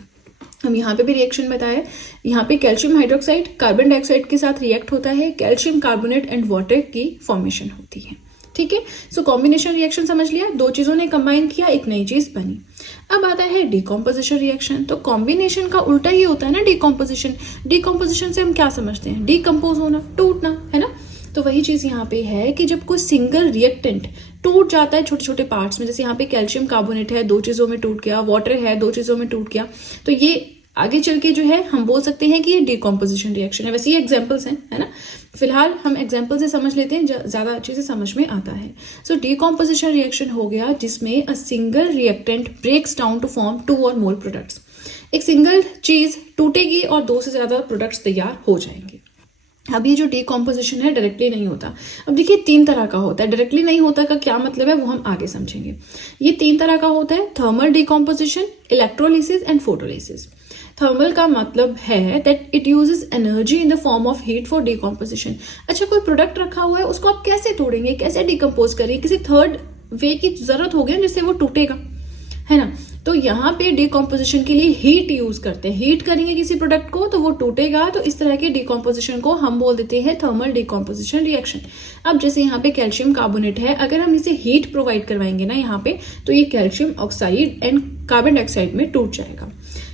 हम यहाँ पे भी रिएक्शन बताया, यहाँ पे कैल्शियम हाइड्रोक्साइड कार्बन डाइऑक्साइड के साथ रिएक्ट होता है, कैल्शियम कार्बोनेट एंड वाटर की फॉर्मेशन होती है, ठीक है। सो कॉम्बिनेशन रिएक्शन समझ लिया, दो चीजों ने कंबाइन किया, एक नई चीज बनी। अब आता है डिकॉम्पोजिशन रिएक्शन। तो कॉम्बिनेशन का उल्टा ही होता है ना डिकॉम्पोजिशन। डिकॉम्पोजिशन से हम क्या समझते हैं, डिकम्पोज होना, टूटना, है ना। तो वही चीज यहाँ पे है कि जब कोई सिंगल रिएक्टेंट टूट जाता है छोटे छोटे पार्ट्स में, जैसे यहाँ पे कैल्शियम कार्बोनेट है, दो चीजों में टूट गया, वाटर है, दो चीजों में टूट गया, तो ये आगे चल के जो है हम बोल सकते हैं कि ये डिकॉम्पोजिशन रिएक्शन है। वैसे ये एग्जाम्पल्स हैं, है ना, फिलहाल हम एग्जाम्पल से समझ लेते हैं, ज्यादा अच्छे से समझ में आता है। सो डिकॉम्पोजिशन रिएक्शन हो गया जिसमें a single reactant breaks down to form 2 और मोर प्रोडक्ट्स। एक सिंगल चीज टूटेगी और 2 से ज्यादा प्रोडक्ट्स तैयार हो जाएंगे। अब ये जो डिकॉम्पोजिशन है डायरेक्टली नहीं होता। अब देखिए 3 तरह का होता है, डायरेक्टली नहीं होता का क्या मतलब है वो हम आगे समझेंगे। ये 3 तरह का होता है, thermal decomposition, electrolysis and photolysis. Thermal का मतलब है that it uses energy in the form of heat for decomposition. अच्छा, कोई प्रोडक्ट रखा हुआ है, उसको आप कैसे तोड़ेंगे, कैसे डिकम्पोज करेंगे, किसी थर्ड वे की जरूरत होगी जिससे वो टूटेगा, है ना। तो यहाँ पे डिकॉम्पोजिशन के लिए हीट यूज करते हैं, हीट करेंगे किसी प्रोडक्ट को तो वो टूटेगा, तो इस तरह के डिकॉम्पोजिशन को हम बोल देते हैं थर्मल डिकॉम्पोजिशन रिएक्शन। अब जैसे यहाँ पे कैल्शियम कार्बोनेट है, अगर हम इसे हीट प्रोवाइड करवाएंगे ना यहाँ पे, तो ये calcium oxide and carbon dioxide में टूट जाएगा।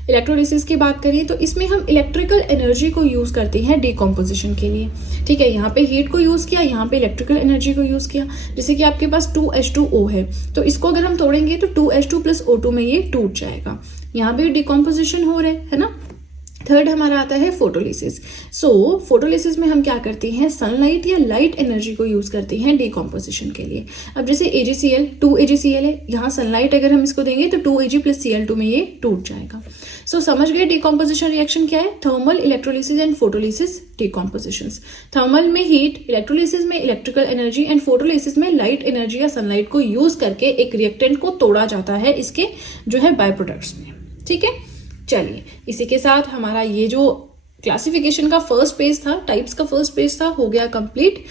इलेक्ट्रोलिसिस की बात करें तो इसमें हम इलेक्ट्रिकल एनर्जी को यूज करते हैं डिकॉम्पोजिशन के लिए, ठीक है। यहाँ पे हीट को यूज किया, यहाँ पे इलेक्ट्रिकल एनर्जी को यूज किया। जैसे कि आपके पास 2H2O है, तो इसको अगर हम तोड़ेंगे तो 2H2 + O2 में ये टूट जाएगा, यहाँ पे डिकॉम्पोजिशन हो रहा है ना। थर्ड हमारा आता है फोटोलिसिस। सो फोटोलिसिस में हम क्या करते हैं, सनलाइट या लाइट एनर्जी को यूज करते हैं डिकॉम्पोजिशन के लिए। अब जैसे AgCl 2AgCl है, यहाँ सनलाइट अगर हम इसको देंगे तो 2Ag + Cl2 में ये टूट जाएगा। सो समझ गए डिकॉम्पोजिशन रिएक्शन क्या है, thermal, electrolysis and photolysis decompositions. Thermal में हीट, इलेक्ट्रोलिसिस में इलेक्ट्रिकल एनर्जी एंड फोटोलिसिस में लाइट एनर्जी या सनलाइट को यूज करके एक रिएक्टेंट को तोड़ा जाता है इसके जो है बाय प्रोडक्ट्स में, ठीक है। चलिए, इसी के साथ हमारा ये जो क्लासिफिकेशन का फर्स्ट पेज था, टाइप्स का फर्स्ट पेज था, हो गया कंप्लीट।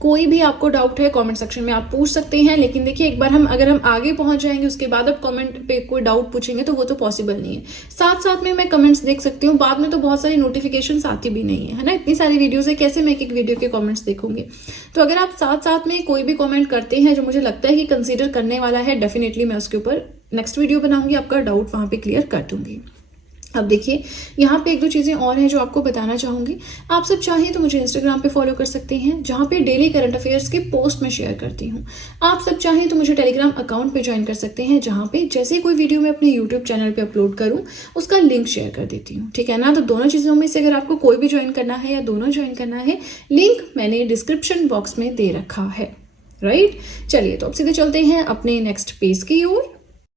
कोई भी आपको डाउट है कमेंट सेक्शन में आप पूछ सकते हैं, लेकिन देखिए एक बार अगर हम आगे पहुंच जाएंगे उसके बाद अब कमेंट पे कोई डाउट पूछेंगे तो वो तो पॉसिबल नहीं है। साथ साथ में मैं कमेंट्स देख सकती हूँ, बाद में तो बहुत सारी नोटिफिकेशंस आती भी नहीं है ना, इतनी सारी वीडियोस है, कैसे मैं एक वीडियो के कमेंट्स देखूंगी। तो अगर आप साथ साथ में कोई भी कमेंट करते हैं जो मुझे लगता है कि कंसिडर करने वाला है, डेफिनेटली मैं उसके ऊपर नेक्स्ट वीडियो बनाऊंगी, आपका डाउट वहां पे क्लियर कर दूंगी। अब देखिए यहाँ पे 1-2 चीज़ें और हैं जो आपको बताना चाहूँगी। आप सब चाहें तो मुझे इंस्टाग्राम पे फॉलो कर सकते हैं, जहाँ पे डेली करंट अफेयर्स के पोस्ट में शेयर करती हूँ। आप सब चाहें तो मुझे टेलीग्राम अकाउंट पे ज्वाइन कर सकते हैं, जहाँ पे जैसे कोई वीडियो मैं अपने यूट्यूब चैनल पे अपलोड करूँ उसका लिंक शेयर कर देती हूँ, ठीक है ना। तो दोनों चीज़ों में से अगर आपको कोई भी ज्वाइन करना है या दोनों ज्वाइन करना है, लिंक मैंने डिस्क्रिप्शन बॉक्स में दे रखा है, राइट। चलिए, तो अब सीधे चलते हैं अपने नेक्स्ट पेज की ओर।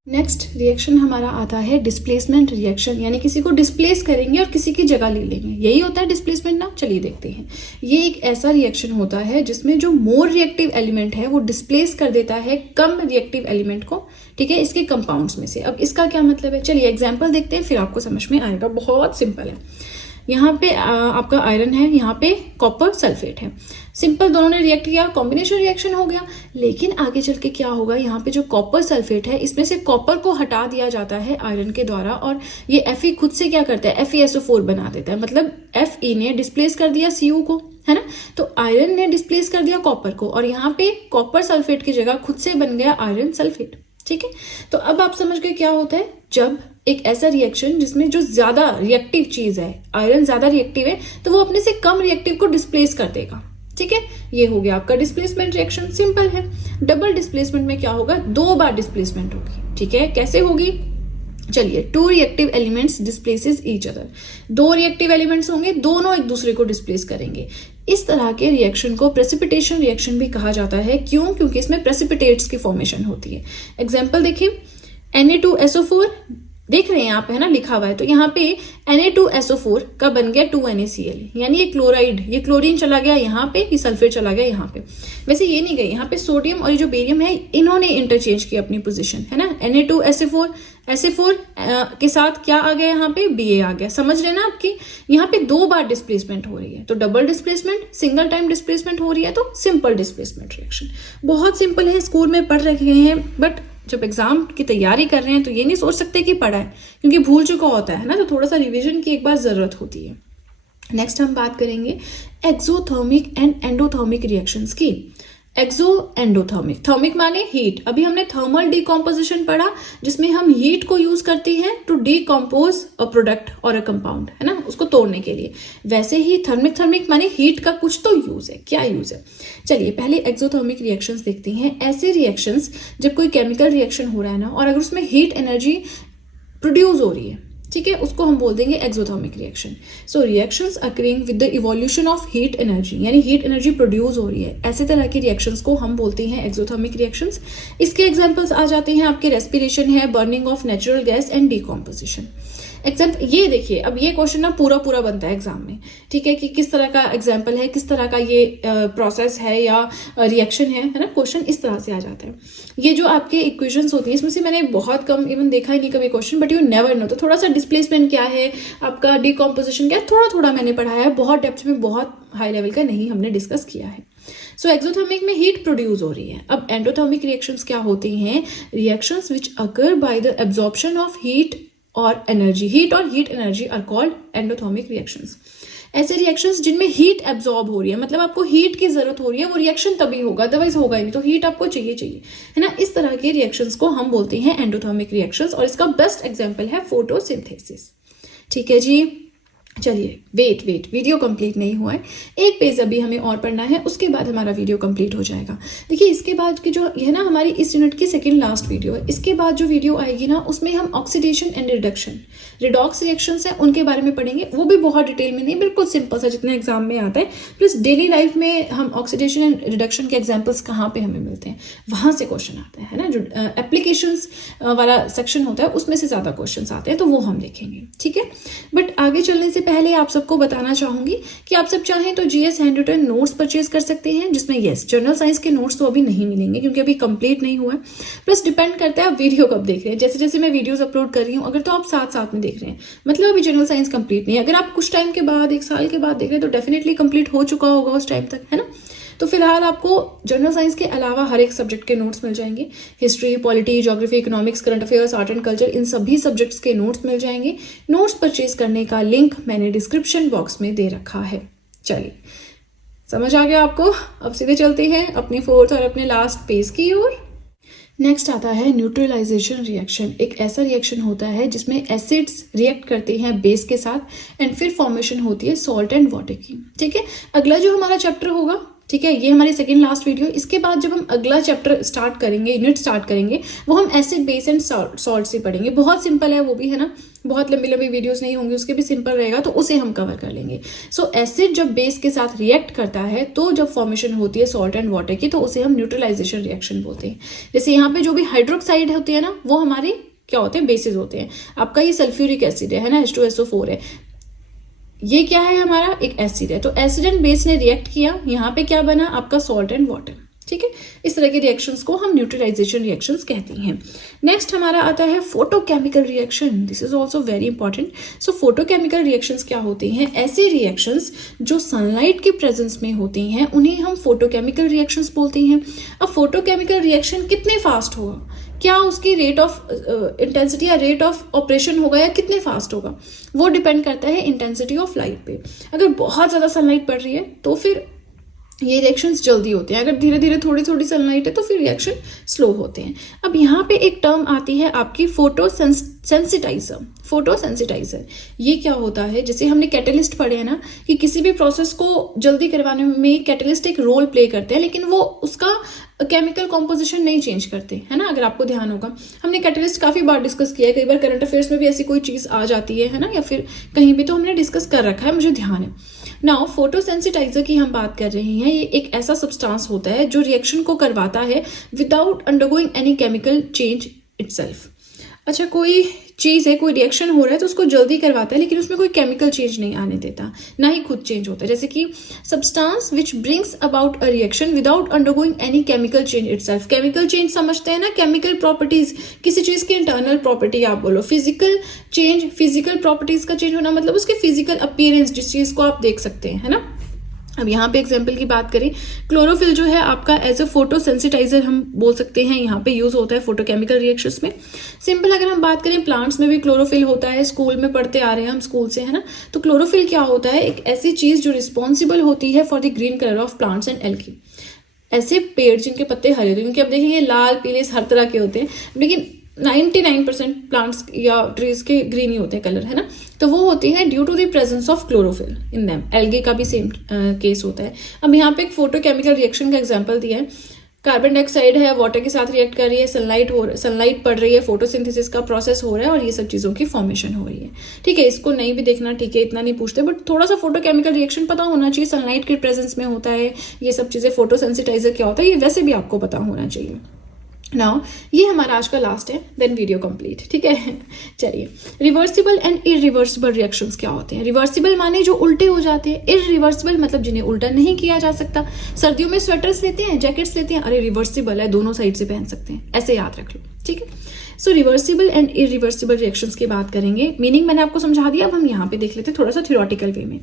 नेक्स्ट रिएक्शन हमारा आता है डिस्प्लेसमेंट रिएक्शन, यानी किसी को डिस्प्लेस करेंगे और किसी की जगह ले लेंगे, यही होता है डिस्प्लेसमेंट ना। चलिए देखते हैं। ये एक ऐसा रिएक्शन होता है जिसमें जो मोर रिएक्टिव एलिमेंट है वो डिस्प्लेस कर देता है कम रिएक्टिव एलिमेंट को, ठीक है, इसके कंपाउंड्स में से। अब इसका क्या मतलब है, चलिए एग्जाम्पल देखते हैं, फिर आपको समझ में आएगा। बहुत सिंपल है। यहाँ पे आपका आयरन है, यहाँ पे कॉपर सल्फेट है। सिंपल, दोनों ने रिएक्ट किया, कॉम्बिनेशन रिएक्शन हो गया। लेकिन आगे चल के क्या होगा, यहाँ पे जो कॉपर सल्फेट है इसमें से कॉपर को हटा दिया जाता है आयरन के द्वारा, और ये Fe खुद से क्या करता है, FeSO4 बना देता है। मतलब Fe ने डिस्प्लेस कर दिया Cu को, है ना। तो आयरन ने डिस्प्लेस कर दिया कॉपर को, और यहाँ पे कॉपर सल्फेट की जगह खुद से बन गया आयरन सल्फेट, ठीक है। तो अब आप समझ गए क्या होता है, जब एक ऐसा रिएक्शन जिसमें जो ज्यादा रिएक्टिव चीज है, आयरन ज्यादा रिएक्टिव है, तो वो अपने से कम रिएक्टिव को डिस्प्लेस कर देगा, ठीक है। ये हो गया आपका डिस्प्लेसमेंट रिएक्शन। सिंपल है। डबल डिस्प्लेसमेंट में क्या होगा, 2 बार डिस्प्लेसमेंट होगी, ठीक है। कैसे होगी, चलिए, 2 reactive elements displaces each other. 2 reactive elements होंगे, दोनों एक दूसरे को डिस्प्लेस करेंगे। इस तरह के रिएक्शन को प्रेसिपिटेशन रिएक्शन भी कहा जाता है। क्यों, क्योंकि इसमें प्रेसिपिटेट्स की फॉर्मेशन होती है। एग्जाम्पल देखिए, Na2SO4 देख रहे हैं आप, है ना, लिखा हुआ है। तो यहाँ पे Na2SO4 का बन गया 2NaCl, यानी ये क्लोराइड, ये क्लोरीन चला गया यहाँ पे, ये सल्फेट चला गया यहाँ पे। वैसे ये नहीं गए, यहाँ पे सोडियम और ये जो बेरियम है इन्होंने इंटरचेंज किया अपनी पोजीशन, है ना। Na2SO4 SA4 के साथ क्या आ गया, यहाँ पे Ba आ गया। समझ रहे ना आपकी, यहाँ पे 2 बार डिस्प्लेसमेंट हो रही है। तो double displacement, single time displacement हो रही है, तो सिंपल डिस्प्लेसमेंट रिएक्शन। बहुत सिंपल है, स्कूल में पढ़ रहे हैं, बट जब एग्जाम की तैयारी कर रहे हैं तो ये नहीं सोच सकते कि पढ़ा है, क्योंकि भूल चुका होता है ना। तो थोड़ा सा रिवीजन की एक बार जरूरत होती है। नेक्स्ट हम बात करेंगे एक्सोथर्मिक एंड एंडोथर्मिक रिएक्शंस की। एक्सो एंडोथर्मिक, थर्मिक माने हीट। अभी हमने थर्मल डिकम्पोजिशन पढ़ा, जिसमें हम हीट को यूज करते हैं टू डिकम्पोज अ प्रोडक्ट और अ कंपाउंड, है ना, उसको तोड़ने के लिए। वैसे ही थर्मिक माने हीट का कुछ तो यूज है। क्या यूज है, चलिए पहले एक्सोथर्मिक रिएक्शंस देखते हैं। ऐसे रिएक्शंस जब कोई केमिकल रिएक्शन हो रहा है ना, और अगर उसमें हीट एनर्जी प्रोड्यूस हो रही है, ठीक है, उसको हम बोल देंगे exothermic reaction. So reactions occurring with the evolution of heat energy, यानी हीट एनर्जी प्रोड्यूस हो रही है, ऐसे तरह की रिएक्शंस को हम बोलते हैं एक्सोथर्मिक रिएक्शंस। इसके एग्जांपल्स आ जाते हैं आपके रेस्पिरेशन है, burning of natural gas and decomposition. Example ये देखिए, अब ये क्वेश्चन ना पूरा बनता है एग्जाम में, ठीक है, कि किस तरह का एग्जाम्पल है, किस तरह का ये प्रोसेस है या रिएक्शन है ना। क्वेश्चन इस तरह से आ जाता है। ये जो आपके इक्वेशंस होती हैं, इसमें से मैंने बहुत कम इवन देखा ही नहीं कभी question, but you never know. तो थोड़ा सा डिस्प्लेसमेंट क्या है, आपका डिकम्पोजिशन क्या है, थोड़ा मैंने पढ़ाया है, बहुत डेप्थ में, बहुत हाई लेवल का नहीं हमने डिस्कस किया है। सो एक्सोथर्मिक में हीट प्रोड्यूस हो रही है। अब एंडोथर्मिक रिएक्शंस क्या होती हैं, reactions which occur by the absorption of heat और एनर्जी। हीट और heat energy are called endothermic reactions. ऐसे रिएक्शंस जिनमें हीट एब्जॉर्ब हो रही है, मतलब आपको हीट की जरूरत हो रही है, वो रिएक्शन तभी होगा, अदरवाइज होगा ही नहीं। तो हीट आपको चाहिए, है ना। इस तरह के रिएक्शंस को हम बोलते हैं एंडोथर्मिक रिएक्शंस, और इसका बेस्ट एग्जांपल है फोटोसिंथेसिस, ठीक है जी। चलिए वेट वीडियो कंप्लीट नहीं हुआ है, एक पेज अभी हमें और पढ़ना है, उसके बाद हमारा वीडियो कंप्लीट हो जाएगा। देखिए इसके बाद की जो है ना हमारी इस यूनिट की सेकंड लास्ट वीडियो है, इसके बाद जो वीडियो आएगी ना उसमें हम oxidation and reduction, redox reactions हैं उनके बारे में पढ़ेंगे। वो भी बहुत डिटेल में नहीं, बिल्कुल सिंपल सा जितना एग्जाम में आता है। प्लस डेली लाइफ में हम ऑक्सीडेशन एंड रिडक्शन के एग्जाम्पल्स कहाँ पे हमें मिलते हैं, वहां से क्वेश्चन आते हैं, है ना। जो एप्लीकेशंस वाला सेक्शन होता है उसमें से ज्यादा क्वेश्चन आते हैं, तो वो हम देखेंगे, ठीक है। बट आगे चलने से पहले आप सबको बताना चाहूंगी कि आप सब चाहें तो GS hand written notes purchase कर सकते हैं, जिसमें यस जनरल साइंस के नोट्स तो अभी नहीं मिलेंगे क्योंकि अभी कंप्लीट नहीं हुआ है। प्लस डिपेंड करता है आप वीडियो कब देख रहे हैं, जैसे जैसे मैं वीडियोस अपलोड कर रही हूँ, अगर तो आप साथ में देख रहे हैं मतलब अभी जनरल साइंस कंप्लीट नहीं है। अगर आप कुछ टाइम के बाद, 1 साल के बाद देख रहे हैं, तो डेफिनेटली कंप्लीट हो चुका होगा उस टाइम तक, है ना। तो फिलहाल आपको जनरल साइंस के अलावा हर एक सब्जेक्ट के नोट्स मिल जाएंगे। History, polity, geography, economics, current affairs, art and culture, इन सभी सब्जेक्ट्स के नोट्स मिल जाएंगे। नोट्स परचेज करने का लिंक मैंने डिस्क्रिप्शन बॉक्स में दे रखा है। चलिए समझ आ गया आपको। अब सीधे चलते हैं अपनी 4th और अपने लास्ट पेज की ओर। नेक्स्ट आता है न्यूट्रलाइजेशन रिएक्शन। एक ऐसा रिएक्शन होता है जिसमें एसिड्स रिएक्ट करते हैं बेस के साथ एंड फिर फॉर्मेशन होती है सॉल्ट एंड वाटर की, ठीक है। अगला जो हमारा चैप्टर होगा, ठीक है, ये हमारी सेकंड लास्ट वीडियो। इसके बाद जब हम अगला चैप्टर स्टार्ट करेंगे, यूनिट स्टार्ट करेंगे, वो हम एसिड बेस एंड सॉल्ट से पढ़ेंगे। बहुत सिंपल है वो भी, है ना। बहुत लंबी लंबी वीडियोस नहीं होंगी, उसके भी सिंपल रहेगा, तो उसे हम कवर कर लेंगे। सो एसिड जब बेस के साथ रिएक्ट करता है तो जब फॉर्मेशन होती है सॉल्ट एंड वाटर की, तो उसे हम न्यूट्रलाइजेशन रिएक्शन बोलते हैं। जैसे यहाँ पे जो भी हाइड्रोक्साइड होती है ना, वो हमारी क्या होते हैं, बेसिस होते हैं। आपका ये सल्फ्यूरिक एसिड है ना, H2SO4 है, ये क्या है, हमारा एक एसिड है। तो एसिड एंड बेस ने रिएक्ट किया, यहाँ पे क्या बना आपका सॉल्ट एंड वाटर, ठीक है। इस तरह के रिएक्शंस को हम न्यूट्रलाइजेशन रिएक्शंस कहते हैं। नेक्स्ट हमारा आता है photochemical reaction. This is also very important. So photochemical reactions क्या होती हैं, ऐसे रिएक्शंस जो सनलाइट के प्रेजेंस में होती हैं उन्हें हम फोटोकेमिकल रिएक्शंस बोलते हैं। अब फोटोकेमिकल रिएक्शन कितने फास्ट होगा, क्या उसकी रेट ऑफ इंटेंसिटी या रेट ऑफ ऑपरेशन होगा या कितने फास्ट होगा, वो डिपेंड करता है इंटेंसिटी ऑफ लाइट पे। अगर बहुत ज़्यादा सनलाइट पड़ रही है तो फिर ये रिएक्शंस जल्दी होते हैं, अगर धीरे धीरे थोड़ी थोड़ी सनलाइट है तो फिर रिएक्शन स्लो होते हैं। अब यहाँ पे एक टर्म आती है आपकी फोटोसेंसिटाइजर। फोटोसेंसिटाइजर ये क्या होता है, जैसे हमने कैटलिस्ट पढ़े हैं ना, कि किसी भी प्रोसेस को जल्दी करवाने में कैटलिस्ट एक रोल प्ले करते हैं, लेकिन वो उसका केमिकल कॉम्पोजिशन नहीं चेंज करते, है ना। अगर आपको ध्यान होगा, हमने कैटलिस्ट काफी बार डिस्कस किया है, कई बार करंट अफेयर्स में भी ऐसी कोई चीज आ जाती है ना, या फिर कहीं भी तो हमने डिस्कस कर रखा है, मुझे ध्यान है। नाउ फोटोसेंसिटाइजर की हम बात कर रहे हैं। ये एक ऐसा सब्सटेंस होता है जो रिएक्शन को करवाता है without undergoing any chemical change itself. अच्छा, कोई चीज़ है, कोई रिएक्शन हो रहा है तो उसको जल्दी करवाता है, लेकिन उसमें कोई केमिकल चेंज नहीं आने देता, ना ही खुद चेंज होता है। जैसे कि substance which brings about a reaction without undergoing any chemical change itself. Chemical change समझते हैं ना, केमिकल प्रॉपर्टीज, किसी चीज़ की इंटरनल प्रॉपर्टी आप बोलो। फिजिकल चेंज, फिजिकल प्रॉपर्टीज का चेंज होना मतलब उसके फिजिकल अपीयरेंस, जिस चीज़ को आप देख सकते हैं, है ना। अब यहाँ पे एग्जाम्पल की बात करें, क्लोरोफिल जो है आपका एज अ फोटोसेंसिटाइजर हम बोल सकते हैं, यहाँ पे यूज होता है फोटोकेमिकल रिएक्शंस में। सिंपल अगर हम बात करें, प्लांट्स में भी क्लोरोफिल होता है, स्कूल में पढ़ते आ रहे हैं हम स्कूल से, है ना। तो क्लोरोफिल क्या होता है, एक ऐसी चीज जो रिस्पॉन्सिबल होती है for the green colour of plants and algae. ऐसे पेड़ जिनके पत्ते हरे होते हैं, क्योंकि अब देखेंगे लाल पीले हर तरह के होते हैं, लेकिन 99% प्लांट्स या ट्रीज के ग्रीन ही होते हैं कलर, है ना। तो वो होती है due to the presence of chlorophyll in them. Algae का भी सेम केस होता है। अब यहाँ पे एक फोटोकेमिकल रिएक्शन का एग्जांपल दिया है। कार्बन डाइऑक्साइड है, वाटर के साथ रिएक्ट कर रही है, सनलाइट पड़ रही है, फोटोसिंथेसिस का प्रोसेस हो रहा है और ये सब चीज़ों की फॉर्मेशन हो रही है, ठीक है। इसको नहीं भी देखना, ठीक है, इतना नहीं पूछते, बट थोड़ा सा फोटोकेमिकल रिएक्शन पता होना चाहिए। सनलाइट के प्रेजेंस में होता है ये सब चीज़ें। फोटोसेंसिटाइजर क्या होता है ये वैसे भी आपको पता होना चाहिए। नाउ ये हमारा आज का लास्ट है, देन वीडियो कंप्लीट, ठीक है। चलिए, रिवर्सिबल एंड इरिवर्सिबल रिएक्शंस क्या होते हैं। रिवर्सिबल माने जो उल्टे हो जाते हैं, इरिवर्सिबल मतलब जिन्हें उल्टा नहीं किया जा सकता। सर्दियों में स्वेटर्स लेते हैं, जैकेट्स लेते हैं, अरे रिवर्सिबल है, दोनों साइड से पहन सकते हैं, ऐसे याद रख लो, ठीक है। सो रिवर्सिबल एंड इरिवर्सिबल रिएक्शंस की बात करेंगे। मीनिंग मैंने आपको समझा दिया, अब हम यहाँ पे देख लेते हैं थोड़ा सा थ्योरेटिकल वे में।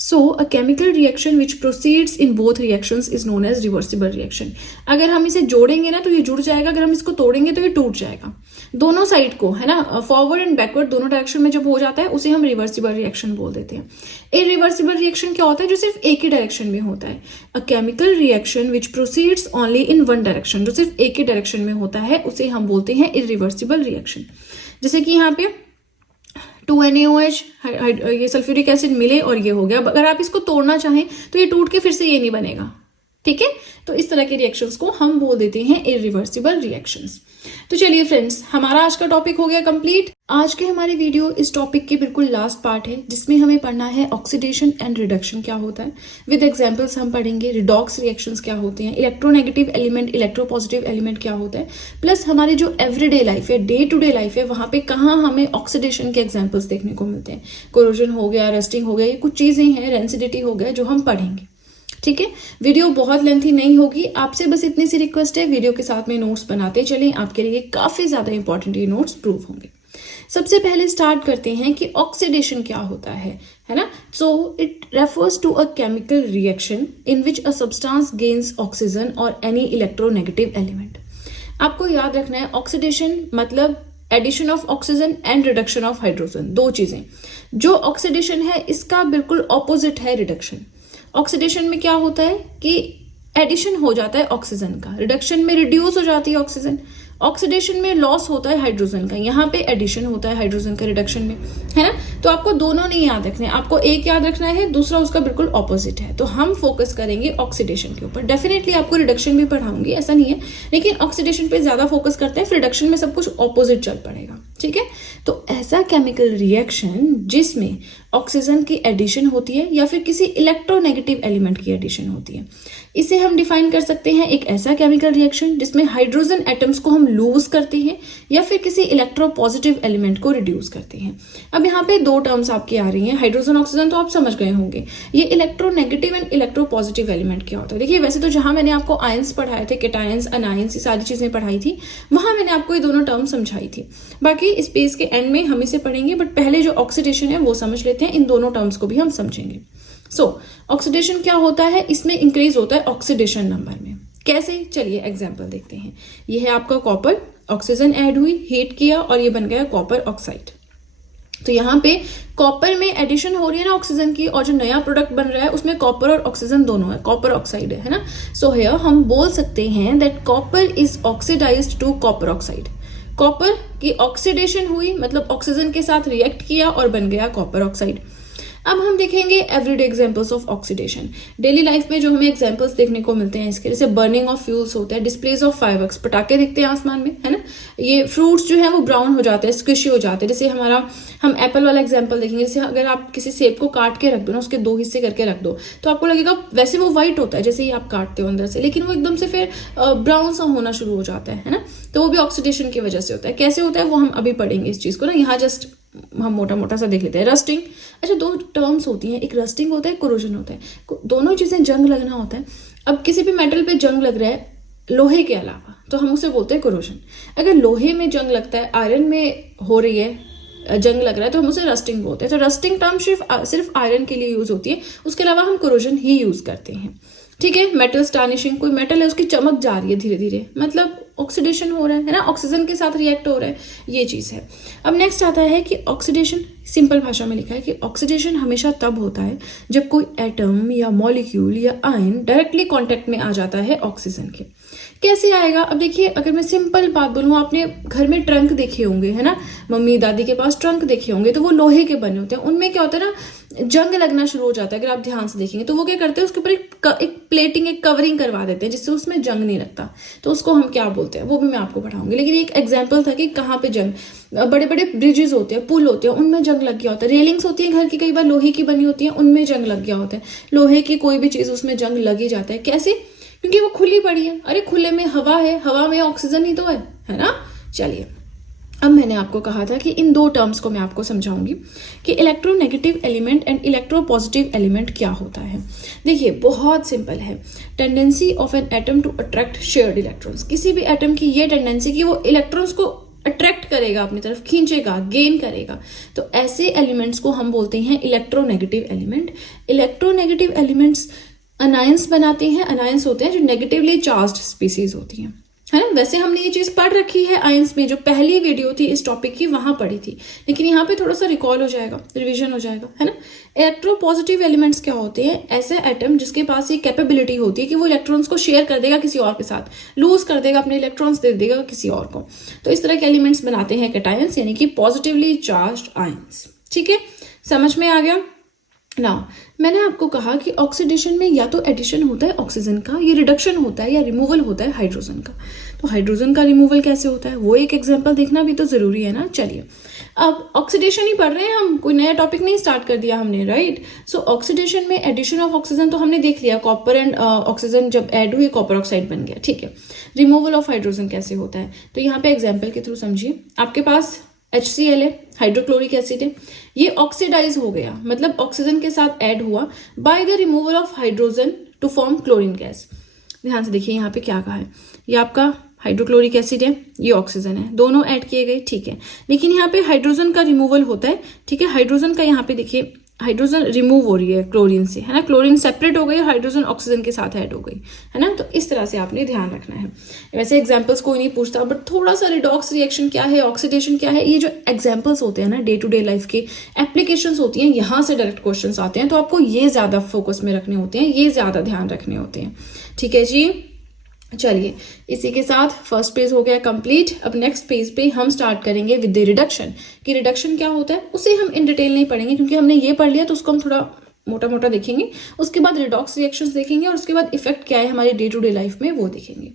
So a chemical reaction which proceeds in both reactions is known as reversible reaction. अगर हम इसे जोड़ेंगे ना तो ये जुड़ जाएगा, अगर हम इसको तोड़ेंगे तो ये टूट जाएगा, दोनों साइड को, है ना। फॉरवर्ड एंड बैकवर्ड दोनों डायरेक्शन में जब हो जाता है उसे हम रिवर्सिबल रिएक्शन बोल देते हैं। इरिवर्सिबल रिएक्शन क्या होता है, जो सिर्फ एक ही डायरेक्शन में होता है। अ chemical reaction which proceeds only in one direction, जो सिर्फ एक ही डायरेक्शन में होता है, उसे हम बोलते हैं इरिवर्सिबल रिएक्शन। जैसे कि यहाँ पे 2NaOH ये सल्फ्यूरिक एसिड मिले और ये हो गया। अगर आप इसको तोड़ना चाहें तो ये टूट के फिर से ये नहीं बनेगा, ठीक है। तो इस तरह के रिएक्शंस को हम बोल देते हैं इरिवर्सिबल रिएक्शंस। तो चलिए फ्रेंड्स, हमारा आज का टॉपिक हो गया कंप्लीट। आज के हमारे वीडियो इस टॉपिक के बिल्कुल लास्ट पार्ट है, जिसमें हमें पढ़ना है ऑक्सीडेशन एंड रिडक्शन क्या होता है। विद एग्जांपल्स हम पढ़ेंगे रिडॉक्स रिएक्शंस क्या होते हैं, इलेक्ट्रोनेगेटिव एलिमेंट, इलेक्ट्रोपॉजिटिव एलिमेंट क्या होता है, प्लस हमारी जो एवरीडे लाइफ है, डे टू डे लाइफ है, वहां पे कहाँ हमें ऑक्सीडेशन के एग्जाम्पल्स देखने को मिलते हैं। कोरोजन हो गया, रस्टिंग हो गया, ये कुछ चीजें हैं, रेंसिडिटी हो गया, जो हम पढ़ेंगे, ठीक है। वीडियो बहुत लेंथी नहीं होगी, आपसे बस इतनी सी रिक्वेस्ट है, वीडियो के साथ में नोट्स बनाते चलें, आपके लिए काफी ज्यादा इंपॉर्टेंट ये नोट्स प्रूव होंगे। सबसे पहले स्टार्ट करते हैं कि ऑक्सीडेशन क्या होता है ना। So it refers to a chemical reaction in which a substance gains oxygen और एनी इलेक्ट्रोनेगेटिव एलिमेंट। आपको याद रखना है, ऑक्सीडेशन मतलब addition of oxygen and reduction of hydrogen, दो चीजें। जो ऑक्सीडेशन है इसका बिल्कुल ऑपोजिट है रिडक्शन। ऑक्सीडेशन में क्या होता है कि एडिशन हो जाता है ऑक्सीजन का, रिडक्शन में रिड्यूस हो जाती है ऑक्सीजन, ऑक्सीडेशन में लॉस होता है हाइड्रोजन का, यहाँ पे एडिशन होता है हाइड्रोजन का रिडक्शन में, है ना। तो आपको दोनों नहीं याद रखने, आपको एक याद रखना है, दूसरा उसका बिल्कुल ऑपोजिट है। तो हम फोकस करेंगे ऑक्सीडेशन के ऊपर। डेफिनेटली आपको रिडक्शन भी पढ़ाऊंगी, ऐसा नहीं है, लेकिन ऑक्सीडेशन पे ज्यादा फोकस करते हैं, फिर रिडक्शन में सब कुछ ऑपोजिट चल पड़ेगा, ठीक है। तो ऐसा केमिकल रिएक्शन जिसमें ऑक्सीजन की एडिशन होती है या फिर किसी इलेक्ट्रोनेगेटिव एलिमेंट की एडिशन होती है, इसे हम डिफाइन कर सकते हैं एक ऐसा केमिकल रिएक्शन जिसमें हाइड्रोजन एटम्स को हम लूज करते हैं या फिर किसी इलेक्ट्रोपॉजिटिव एलिमेंट को रिड्यूस करते हैं। अब यहाँ पे दो टर्म्स आपकी आ रही हैं, हाइड्रोजन ऑक्सीजन तो आप समझ गए होंगे, ये इलेक्ट्रोनेगेटिव एंड इलेक्ट्रोपॉजिटिव एलिमेंट क्या होता है। देखिए वैसे तो जहां मैंने आपको आयंस पढ़ाए थे, केटायंस, अनायंस, ये सारी चीजें पढ़ाई थी, वहां मैंने आपको ये दोनों टर्म समझाई थी। बाकी इस पेज के एंड में हम इसे पढ़ेंगे, बट पहले जो ऑक्सीडेशन है वो समझ लेते हैं, इन दोनों टर्म्स को भी हम समझेंगे। ऑक्सीडेशन क्या होता है, इसमें इंक्रीज होता है ऑक्सीडेशन नंबर में। कैसे, चलिए एग्जांपल देखते हैं। ये है आपका कॉपर, ऑक्सीजन ऐड हुई, हीट किया और ये बन गया कॉपर ऑक्साइड। तो यहाँ पे कॉपर में एडिशन हो रही है ना ऑक्सीजन की, और जो नया प्रोडक्ट बन रहा है उसमें कॉपर और ऑक्सीजन दोनों है, कॉपर ऑक्साइड है ना। सो हियर हम बोल सकते हैं that copper is oxidised to copper oxide. Copper की ऑक्सीडेशन हुई, मतलब ऑक्सीजन के साथ रिएक्ट किया और बन गया कॉपर ऑक्साइड। अब हम देखेंगे everyday examples of oxidation. Daily life में जो हमें एग्जांपल्स देखने को मिलते हैं इसके, जैसे बर्निंग ऑफ फ्यूल्स होता है, डिस्प्लेज ऑफ फायरवर्क्स, पटाखे दिखते हैं आसमान में, है ना। ये फ्रूट्स जो है वो ब्राउन हो जाते हैं, स्क्विशी हो जाते हैं। जैसे हम एप्पल वाला एग्जाम्पल देखेंगे, जैसे अगर आप किसी सेब को काट के रख दो ना, उसके दो हिस्से करके रख दो, तो आपको लगेगा वैसे वो व्हाइट होता है जैसे ही आप काटते हो अंदर से, लेकिन वो एकदम से फिर ब्राउन सा होना शुरू हो जाता है ना। तो वो भी ऑक्सीडेशन की वजह से होता है। कैसे होता है वो हम अभी पढ़ेंगे इस चीज को ना, यहाँ जस्ट हम मोटा मोटा सा देख लेते हैं। रस्टिंग, अच्छा दो टर्म्स होती हैं, एक रस्टिंग होता है, कोरोजन होता है। दोनों चीजें जंग लगना होता है। अब किसी भी मेटल पे जंग लग रहा है लोहे के अलावा, तो हम उसे बोलते हैं कोरोजन। अगर लोहे में जंग लगता है, आयरन में हो रही है जंग लग रहा है, तो हम उसे रस्टिंग बोलते हैं। तो रस्टिंग टर्म सिर्फ आयरन के लिए यूज होती है, उसके अलावा हम कोरोजन ही यूज करते हैं। ठीक है। मेटल स्टार्निशिंग, कोई मेटल है उसकी चमक जा रही है धीरे धीरे, मतलब ऑक्सीडेशन हो रहा है ना, ऑक्सीजन के साथ रिएक्ट हो रहा है, ये चीज है। अब नेक्स्ट आता है कि ऑक्सीडेशन, सिंपल भाषा में लिखा है कि ऑक्सीडेशन हमेशा तब होता है जब कोई एटम या मॉलिक्यूल या आयन डायरेक्टली कांटेक्ट में आ जाता है ऑक्सीजन के। कैसे आएगा, अब देखिए अगर मैं सिंपल बात बोलूँ, आपने घर में ट्रंक देखे होंगे, है ना, मम्मी दादी के पास ट्रंक देखे होंगे, तो वो लोहे के बने होते हैं। उनमें क्या होता है ना, जंग लगना शुरू हो जाता है। अगर आप ध्यान से देखेंगे तो वो क्या करते हैं, उसके ऊपर एक प्लेटिंग, एक कवरिंग करवा देते हैं जिससे उसमें जंग नहीं लगता। तो उसको हम क्या बोलते हैं वो भी मैं आपको पढ़ाऊंगी, लेकिन एक एग्जाम्पल था कि कहाँ पे जंग, बड़े बड़े ब्रिजेस होते हैं, पुल होते हैं, उनमें जंग लग गया होता है। रेलिंग्स होती है घर की, कई बार लोहे की बनी होती है, उनमें जंग लग गया होता है। लोहे की कोई भी चीज उसमें जंग लग ही जाता है। कैसे, क्योंकि वो खुली पड़ी है। अरे खुले में हवा है, हवा में ऑक्सीजन ही तो है ना। चलिए, अब मैंने आपको कहा था कि इन दो टर्म्स को मैं आपको समझाऊंगी कि electronegative element and electropositive element क्या होता है। देखिए बहुत सिंपल है, tendency of an atom to attract shared electrons. किसी भी एटम की ये टेंडेंसी कि वो इलेक्ट्रॉन्स को अट्रैक्ट करेगा, अपनी तरफ खींचेगा, गेन करेगा। तो ऐसे एलिमेंट्स को हम बोलते हैं electronegative element. Electronegative elements anions बनाते हैं। अनायंस होते हैं जो नेगेटिवली चार्ज्ड स्पीसीज होती हैं, है ना। वैसे हमने ये चीज पढ़ रखी है आयंस में, जो पहली वीडियो थी इस टॉपिक की वहां पढ़ी थी, लेकिन यहाँ पे थोड़ा सा रिकॉल हो जाएगा, रिवीजन हो जाएगा, है ना। इलेक्ट्रोपॉजिटिव एलिमेंट्स क्या होते हैं, ऐसे एटम जिसके पास ये कैपेबिलिटी होती है कि वो इलेक्ट्रॉन्स को शेयर कर देगा किसी और के साथ, लूज कर देगा, अपने इलेक्ट्रॉन्स दे देगा किसी और को। तो इस तरह के एलिमेंट्स बनाते हैं कैटायंस, यानी कि पॉजिटिवली चार्ज्ड आयंस। ठीक है, समझ में आ गया ना। मैंने आपको कहा कि ऑक्सीडेशन में या तो एडिशन होता है ऑक्सीजन का, या रिडक्शन होता है या रिमूवल होता है हाइड्रोजन का। तो हाइड्रोजन का रिमूवल कैसे होता है वो एक एग्जांपल देखना भी तो जरूरी है ना। चलिए, अब ऑक्सीडेशन ही पढ़ रहे हैं हम, कोई नया टॉपिक नहीं स्टार्ट कर दिया हमने, राइट। सो ऑक्सीडेशन में एडिशन ऑफ ऑक्सीजन तो हमने देख लिया, कॉपर एंड ऑक्सीजन जब ऐड हुई कॉपर ऑक्साइड बन गया, ठीक है। रिमूवल ऑफ हाइड्रोजन कैसे होता है, तो यहाँ पे एग्जाम्पल के थ्रू समझिए। आपके पास HCl है, हाइड्रोक्लोरिक एसिड है, ये ऑक्सीडाइज हो गया, मतलब ऑक्सीजन के साथ ऐड हुआ by the removal of hydrogen to form chlorine gas. ध्यान से देखिए यहाँ पे क्या कहा है, ये आपका हाइड्रोक्लोरिक एसिड है, ये ऑक्सीजन है, दोनों ऐड किए गए, ठीक है। लेकिन यहाँ पे हाइड्रोजन का रिमूवल होता है, ठीक है। हाइड्रोजन का यहाँ पे देखिए, हाइड्रोजन रिमूव हो रही है क्लोरीन से, है ना। क्लोरीन सेपरेट हो गई, हाइड्रोजन ऑक्सीजन के साथ ऐड हो गई, है ना। तो इस तरह से आपने ध्यान रखना है। वैसे एग्जांपल्स कोई नहीं पूछता, बट थोड़ा सा रिडॉक्स रिएक्शन क्या है, ऑक्सीडेशन क्या है, ये जो एग्जांपल्स होते हैं ना, डे टू डे लाइफ के एप्लीकेशंस होती हैं, यहाँ से डायरेक्ट क्वेश्चंस आते हैं, तो आपको ये ज्यादा फोकस में रखने होते हैं, ये ज्यादा ध्यान रखने होते हैं, ठीक है जी। चलिए, इसी के साथ फर्स्ट पेज हो गया कंप्लीट। अब नेक्स्ट पेज पे हम स्टार्ट करेंगे विद द रिडक्शन। कि रिडक्शन क्या होता है उसे हम इन डिटेल नहीं पढ़ेंगे, क्योंकि हमने ये पढ़ लिया तो उसको हम थोड़ा मोटा मोटा देखेंगे, उसके बाद रिडॉक्स रिएक्शंस देखेंगे और उसके बाद इफेक्ट क्या है हमारी डे टू डे लाइफ में वो देखेंगे।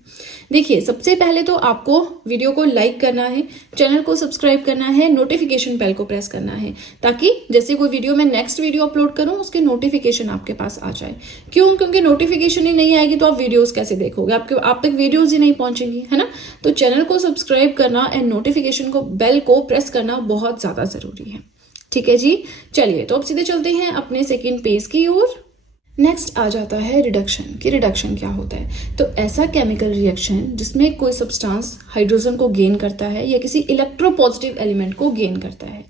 देखिए, सबसे पहले तो आपको वीडियो को लाइक करना है, चैनल को सब्सक्राइब करना है, नोटिफिकेशन बेल को प्रेस करना है, ताकि जैसे कोई वीडियो मैं नेक्स्ट वीडियो अपलोड करूं उसके नोटिफिकेशन आपके पास आ जाए। क्यों? क्योंकि नोटिफिकेशन ही नहीं आएगी तो आप वीडियोस कैसे देखोगे, आप तक वीडियोस ही नहीं पहुंचेंगी, है ना। तो चैनल को सब्सक्राइब करना एंड नोटिफिकेशन को बेल को प्रेस करना बहुत ज्यादा जरूरी है। ठीक है जी, चलिए तो अब सीधे चलते हैं अपने सेकेंड पेज की ओर। नेक्स्ट आ जाता है रिडक्शन, कि रिडक्शन क्या होता है। तो ऐसा केमिकल रिएक्शन जिसमें कोई सब्सटेंस हाइड्रोजन को गेन करता है या किसी इलेक्ट्रोपॉजिटिव एलिमेंट को गेन करता है,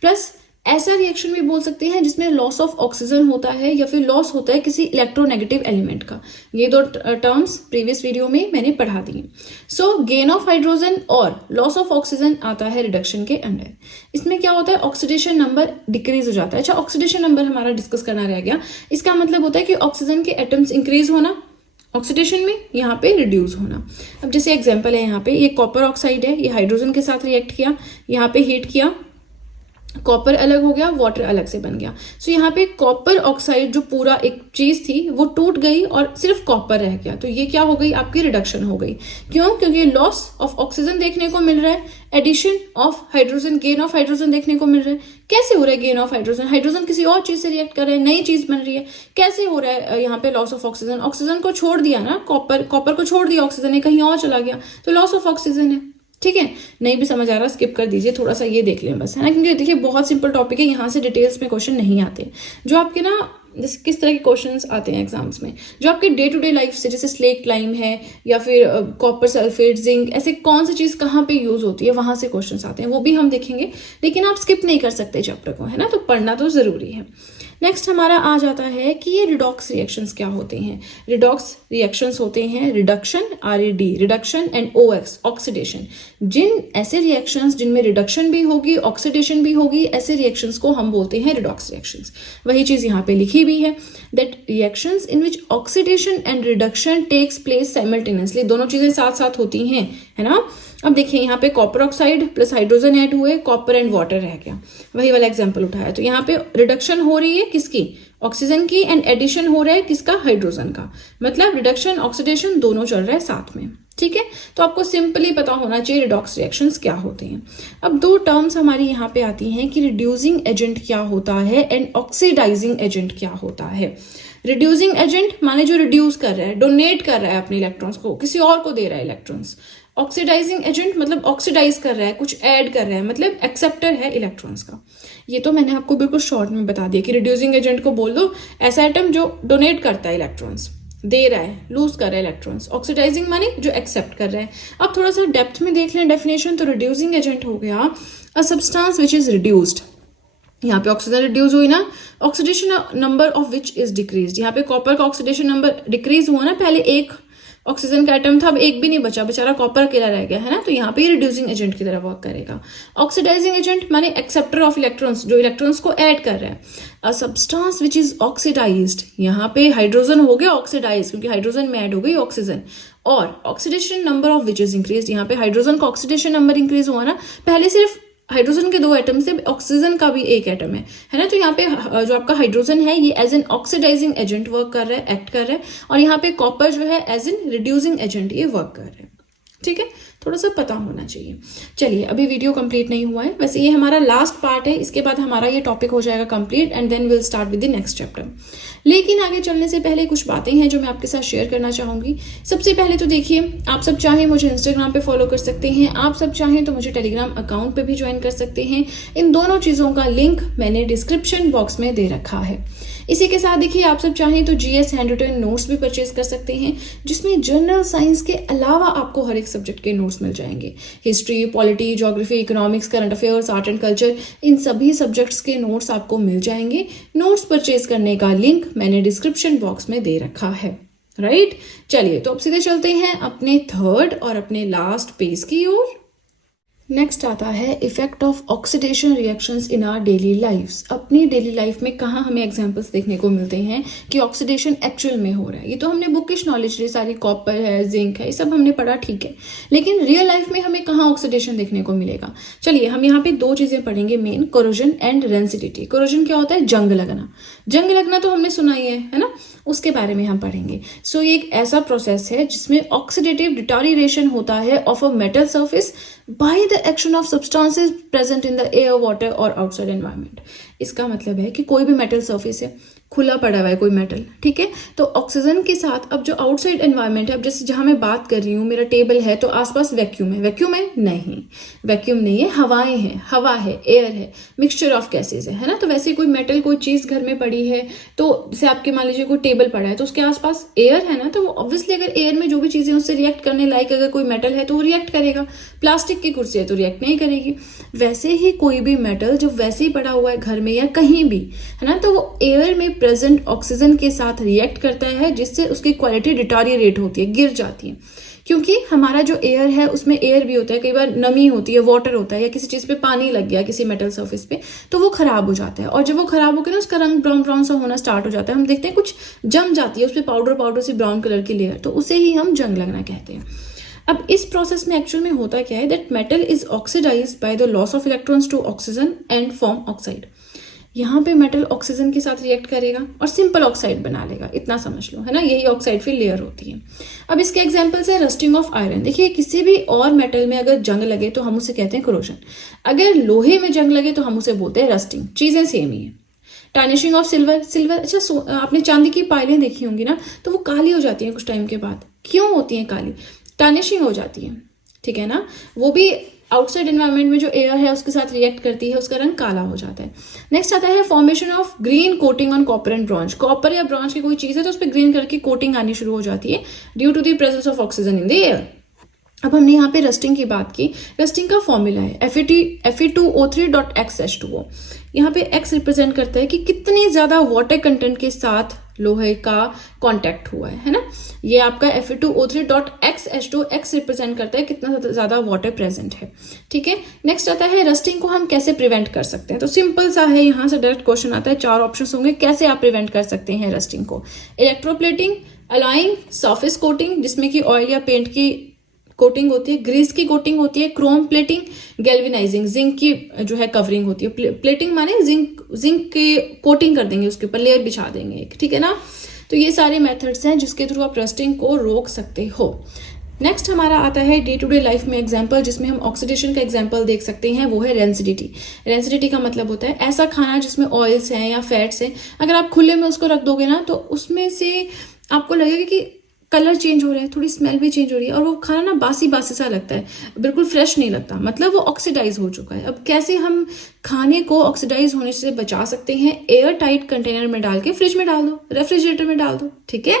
प्लस ऐसा रिएक्शन भी बोल सकते हैं जिसमें लॉस ऑफ ऑक्सीजन होता है या फिर लॉस होता है किसी इलेक्ट्रोनेगेटिव एलिमेंट का। ये दो टर्म्स प्रीवियस वीडियो में मैंने पढ़ा दी। सो गेन ऑफ हाइड्रोजन और लॉस ऑफ ऑक्सीजन आता है रिडक्शन के अंडर। इसमें क्या होता है, ऑक्सीडेशन नंबर डिक्रीज हो जाता है। अच्छा, ऑक्सीडेशन नंबर हमारा डिस्कस करना रह गया। इसका मतलब होता है कि ऑक्सीजन के एटम्स इंक्रीज होना ऑक्सीडेशन में, यहाँ पे रिड्यूस होना। अब जैसे एग्जाम्पल है, यहाँ पे ये कॉपर ऑक्साइड है, ये हाइड्रोजन के साथ रिएक्ट किया, यहाँ पे हीट किया, कॉपर अलग हो गया, वाटर अलग से बन गया। सो यहाँ पे कॉपर ऑक्साइड जो पूरा एक चीज थी वो टूट गई और सिर्फ कॉपर रह गया। तो ये क्या हो गई, आपकी रिडक्शन हो गई। क्यों? क्योंकि लॉस ऑफ ऑक्सीजन देखने को मिल रहा है, addition of hydrogen, gain of hydrogen देखने को मिल रहा है। कैसे हो रहा है गेन ऑफ हाइड्रोजन? हाइड्रोजन किसी और चीज से रिएक्ट कर रहे हैं, नई चीज बन रही है। कैसे हो रहा है यहाँ पे लॉस ऑफ ऑक्सीजन? ऑक्सीजन को छोड़ दिया ना, कॉपर को छोड़ दिया ऑक्सीजन ने, कहीं और चला गया, तो लॉस ऑफ ऑक्सीजन है। ठीक है, नहीं भी समझ आ रहा स्किप कर दीजिए, थोड़ा सा ये देख लें बस, है ना। क्योंकि देखिए बहुत सिंपल टॉपिक है, यहाँ से डिटेल्स में क्वेश्चन नहीं आते। जो आपके ना जैसे किस तरह के क्वेश्चंस आते हैं एग्जाम्स में, जो आपके डे टू डे लाइफ से, जैसे स्लेट लाइम है या फिर कॉपर सल्फेट, जिंक, ऐसे कौन सी चीज कहाँ पे यूज होती है, वहां से क्वेश्चंस आते हैं, वो भी हम देखेंगे। लेकिन आप स्किप नहीं कर सकते चैप्टर को, है ना, तो पढ़ना तो जरूरी है। नेक्स्ट हमारा आ जाता है कि ये रिडॉक्स रिएक्शंस क्या होते हैं। रिडॉक्स रिएक्शंस होते हैं reduction, RAD, reduction, and OX, oxidation. जिन ऐसे रिएक्शंस जिनमें रिडक्शन भी होगी, ऑक्सीडेशन भी होगी, ऐसे रिएक्शंस को हम बोलते हैं रिडॉक्स रिएक्शंस। वही चीज यहाँ पे लिखी भी है, that reactions in which oxidation and reduction takes place simultaneously, दोनों चीजें साथ साथ होती हैं, है ना। अब देखिए यहाँ पे copper oxide plus hydrogen add हुए, कॉपर एंड वाटर रह गया, वही वाला एग्जांपल उठाया। तो यहाँ पे रिडक्शन हो रही है किसकी, ऑक्सीजन की, एंड एडिशन हो रहा है किसका, हाइड्रोजन का। मतलब रिडक्शन ऑक्सीडेशन दोनों चल रहा है साथ में। ठीक है, तो आपको सिंपली पता होना चाहिए रिडॉक्स रिएक्शंस क्या होते हैं। अब दो टर्म्स हमारी यहाँ पे आती हैं कि रिड्यूसिंग एजेंट क्या होता है एंड ऑक्सीडाइजिंग एजेंट क्या होता है। रिड्यूसिंग एजेंट माने जो रिड्यूस कर रहा है, डोनेट कर रहा है अपने इलेक्ट्रॉन्स को, किसी और को दे रहा है इलेक्ट्रॉन्स। ऑक्सीडाइजिंग एजेंट मतलब ऑक्सीडाइज कर रहा है, कुछ ऐड कर रहा है, मतलब एक्सेप्टर है इलेक्ट्रॉन्स का। ये तो मैंने आपको बिल्कुल शॉर्ट में बता दिया कि रिड्यूसिंग एजेंट को बोल दो ऐसा एटम जो डोनेट करता है इलेक्ट्रॉन्स, दे रहा है, लूज कर रहा है इलेक्ट्रॉन्स। ऑक्सीडाइजिंग माने जो एक्सेप्ट कर रहा है। अब थोड़ा सा डेप्थ में देख लें डेफिनेशन, तो रिड्यूसिंग एजेंट हो गया अ सब्सटेंस विच इज रिड्यूस्ड। यहाँ पे ऑक्सीजन रिड्यूस हुई ना, oxidation number of which is decrease. यहाँ पे कॉपर का ऑक्सीडेशन नंबर डिक्रीज हुआ ना, पहले एक ऑक्सीजन का एटम था, अब एक भी नहीं बचा, बेचारा कॉपर अकेला रह गया, है ना। तो यहाँ पे रिड्यूसिंग एजेंट की तरह वर्क करेगा। ऑक्सीडाइजिंग एजेंट माने एक्सेप्टर ऑफ इलेक्ट्रॉन्स, जो इलेक्ट्रॉन्स को ऐड कर रहा है। A substance which is oxidised, यहाँ पे हाइड्रोजन हो गया ऑक्सीडाइज क्योंकि हाइड्रोजन में ऐड हो गई ऑक्सीजन, और oxidation number of which is increase. यहाँ पे हाइड्रोजन का ऑक्सीडेशन नंबर इंक्रीज हुआ ना, पहले सिर्फ हाइड्रोजन के दो एटम से ऑक्सीजन का भी एक एटम है ना। तो यहाँ पे जो आपका हाइड्रोजन है ये as an oxidising agent work कर रहा है, एक्ट कर रहा है, और यहाँ पे कॉपर जो है एज एन रिड्यूसिंग एजेंट ये वर्क कर रहा है। ठीक है, थोड़ा सा पता होना चाहिए। चलिए, अभी वीडियो कंप्लीट नहीं हुआ है, वैसे ये हमारा लास्ट पार्ट है, इसके बाद हमारा ये टॉपिक हो जाएगा complete and then will start with the next chapter. लेकिन आगे चलने से पहले कुछ बातें हैं जो मैं आपके साथ शेयर करना चाहूंगी। सबसे पहले तो देखिए, आप सब चाहें मुझे इंस्टाग्राम पे फॉलो कर सकते हैं, आप सब चाहें तो मुझे टेलीग्राम अकाउंट पे भी ज्वाइन कर सकते हैं। इन दोनों चीज़ों का लिंक मैंने डिस्क्रिप्शन बॉक्स में दे रखा है। इसी के साथ देखिए, आप सब चाहें तो GS हैंड रिटन नोट्स भी परचेज कर सकते हैं, जिसमें जनरल साइंस के अलावा आपको हर एक सब्जेक्ट के नोट्स मिल जाएंगे। History, polity, geography, economics, current affairs, art and culture, इन सभी सब्जेक्ट्स के नोट्स आपको मिल जाएंगे। नोट्स परचेज करने का लिंक मैंने डिस्क्रिप्शन बॉक्स में दे रखा है, राइट। चलिए, तो अब सीधे चलते हैं अपने थर्ड और अपने लास्ट पेज की ओर। नेक्स्ट आता है effect of oxidation reactions in our daily lifes. अपनी डेली लाइफ में कहाँ हमें एग्जांपल्स देखने को मिलते हैं कि ऑक्सीडेशन एक्चुअल में हो रहा है। ये तो हमने बुकिश नॉलेज ली, सारी कॉपर है, जिंक है, ये सब हमने पढ़ा, ठीक है, लेकिन रियल लाइफ में हमें कहाँ ऑक्सीडेशन देखने को मिलेगा। चलिए हम यहाँ पे दो चीजें पढ़ेंगे main, corrosion and rancidity. Corrosion क्या होता है? जंग लगना। जंग लगना तो हमने सुना ही है ना, उसके बारे में हम पढ़ेंगे। सो ये एक ऐसा प्रोसेस है जिसमें ऑक्सीडेटिव डिटोरिएशन होता है of a metal surface by the action of substances present in the air, water और आउटसाइड एनवायरनमेंट। इसका मतलब है कि कोई भी मेटल सरफेस है, खुला पड़ा हुआ है कोई मेटल, ठीक है, तो ऑक्सीजन के साथ अब जो आउटसाइड एनवायरनमेंट है, अब जैसे जहां मैं बात कर रही हूँ, मेरा टेबल है तो आसपास वैक्यूम है। वैक्यूम है? नहीं, वैक्यूम नहीं है, हवाएं हैं, हवा है, एयर है, मिक्सचर ऑफ गैसेज है ना। तो वैसे कोई मेटल, कोई चीज घर में पड़ी है, तो जैसे आपके मान लीजिए कोई टेबल पड़ा है तो उसके आसपास एयर है ना, तो ऑब्वियसली अगर एयर में जो भी चीजें उससे रिएक्ट करने लायक अगर कोई मेटल है तो वो रिएक्ट करेगा। प्लास्टिक की कुर्सी है तो रिएक्ट नहीं करेगी। वैसे ही कोई भी मेटल जो वैसे ही पड़ा हुआ है घर में या कहीं भी, है ना, तो वो एयर में प्रेजेंट ऑक्सीजन के साथ रिएक्ट करता है, जिससे उसकी क्वालिटी डिटोरिएट होती है, गिर जाती है। क्योंकि हमारा जो एयर है उसमें एयर भी होता है, कई बार नमी होती है, वाटर होता है, या किसी चीज पे पानी लग गया किसी मेटल सरफेस पे तो वो खराब हो जाता है। और जब वो खराब होकर ना उसका रंग ब्राउन ब्राउन सा होना स्टार्ट हो जाता है, हम देखते हैं कुछ जम जाती है उस पर पाउडर पाउडर सी ब्राउन कलर की लेयर, तो उसे ही हम जंग लगना कहते हैं। अब इस प्रोसेस में एक्चुअल में होता क्या है, that metal is oxidised by the loss of electrons to oxygen and form oxide. यहाँ पे मेटल ऑक्सीजन के साथ रिएक्ट करेगा और सिंपल ऑक्साइड बना लेगा, इतना समझ लो, है ना, यही ऑक्साइड फिर लेयर होती है। अब इसके एग्जांपल्स है रस्टिंग ऑफ आयरन। देखिए किसी भी और मेटल में अगर जंग लगे तो हम उसे कहते हैं कोरोजन, अगर लोहे में जंग लगे तो हम उसे बोलते हैं रस्टिंग, चीजें सेम ही है। Tarnishing of silver. सिल्वर, अच्छा आपने चांदी की पायलें देखी होंगी ना, तो वो काली हो जाती हैं कुछ टाइम के बाद। क्यों होती हैं काली? टार्निशिंग हो जाती है, ठीक है ना, वो भी आउटसाइड एनवायरनमेंट में जो एयर है उसके साथ रिएक्ट करती है, उसका रंग काला हो जाता है। नेक्स्ट आता है formation of green coating on copper and bronze. Copper या ब्रॉन्ज की कोई चीज है तो उस पर ग्रीन कलर की कोटिंग आनी शुरू हो जाती है due to the presence of oxygen in the air. अब हमने यहाँ पे रस्टिंग की बात की। रस्टिंग का फॉर्मूला है Fe2O3.X H2O। यहाँ पे X रिप्रेजेंट करता है कि कितनी ज्यादा वाटर कंटेंट के साथ लोहे का कांटेक्ट हुआ है ना। ये आपका Fe2O3.X H2O, X रिप्रेजेंट करता है कितना ज्यादा वाटर प्रेजेंट है, ठीक है। नेक्स्ट आता है रस्टिंग को हम कैसे प्रिवेंट कर सकते हैं। तो सिंपल सा है, यहाँ से डायरेक्ट क्वेश्चन आता है, 4 ऑप्शंस होंगे कैसे आप प्रिवेंट कर सकते हैं रस्टिंग को। इलेक्ट्रोप्लेटिंग, अलॉइंग, सरफेस कोटिंग जिसमें कि ऑयल या पेंट की कोटिंग होती है, ग्रीस की कोटिंग होती है, क्रोम प्लेटिंग, गैल्वेनाइजिंग, जिंक की जो है कवरिंग होती है। प्लेटिंग माने जिंक की कोटिंग कर देंगे, उसके ऊपर लेयर बिछा देंगे एक, ठीक है ना। तो ये सारे मेथड्स हैं जिसके थ्रू आप रस्टिंग को रोक सकते हो। नेक्स्ट हमारा आता है डे टू डे लाइफ में एग्जाम्पल, जिसमें हम ऑक्सीडेशन का एग्जाम्पल देख सकते हैं, वो है रेंसिडिटी। रेंसिडिटी का मतलब होता है ऐसा खाना जिसमें ऑयल्स हैं या फैट्स हैं, अगर आप खुले में उसको रख दोगे ना तो उसमें से आपको लगेगा कि कलर चेंज हो रहा है, थोड़ी स्मेल भी चेंज हो रही है, और वो खाना ना बासी बासी सा लगता है, बिल्कुल फ्रेश नहीं लगता, मतलब वो ऑक्सीडाइज हो चुका है। अब कैसे हम खाने को ऑक्सीडाइज होने से बचा सकते हैं? एयर टाइट कंटेनर में डाल के फ्रिज में डाल दो, रेफ्रिजरेटर में डाल दो, ठीक है।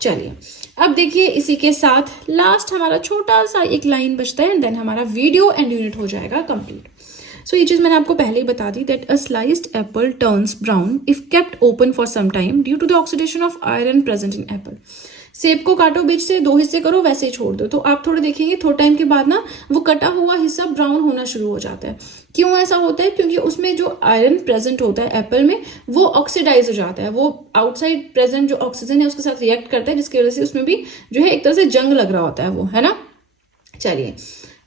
चलिए अब देखिए इसी के साथ लास्ट हमारा छोटा सा एक लाइन बचता है एंड देन हमारा वीडियो एंड यूनिट हो जाएगा कंप्लीट। सो ये चीज मैंने आपको पहले ही बता दी, that a sliced apple turns brown if kept open for some time due to the oxidation of iron present in apple. सेब को काटो, बीच से 2 हिस्से करो, वैसे ही छोड़ दो, तो आप थोड़े देखेंगे थोड़े टाइम के बाद ना वो कटा हुआ हिस्सा ब्राउन होना शुरू हो जाता है। क्यों ऐसा होता है? क्योंकि उसमें जो आयरन प्रेजेंट होता है एप्पल में वो ऑक्सीडाइज हो जाता है, वो आउटसाइड प्रेजेंट जो ऑक्सीजन है उसके साथ रिएक्ट करता है, जिसकी वजह से उसमें भी जो है एक तरह से जंग लग रहा होता है वो, है ना। चलिए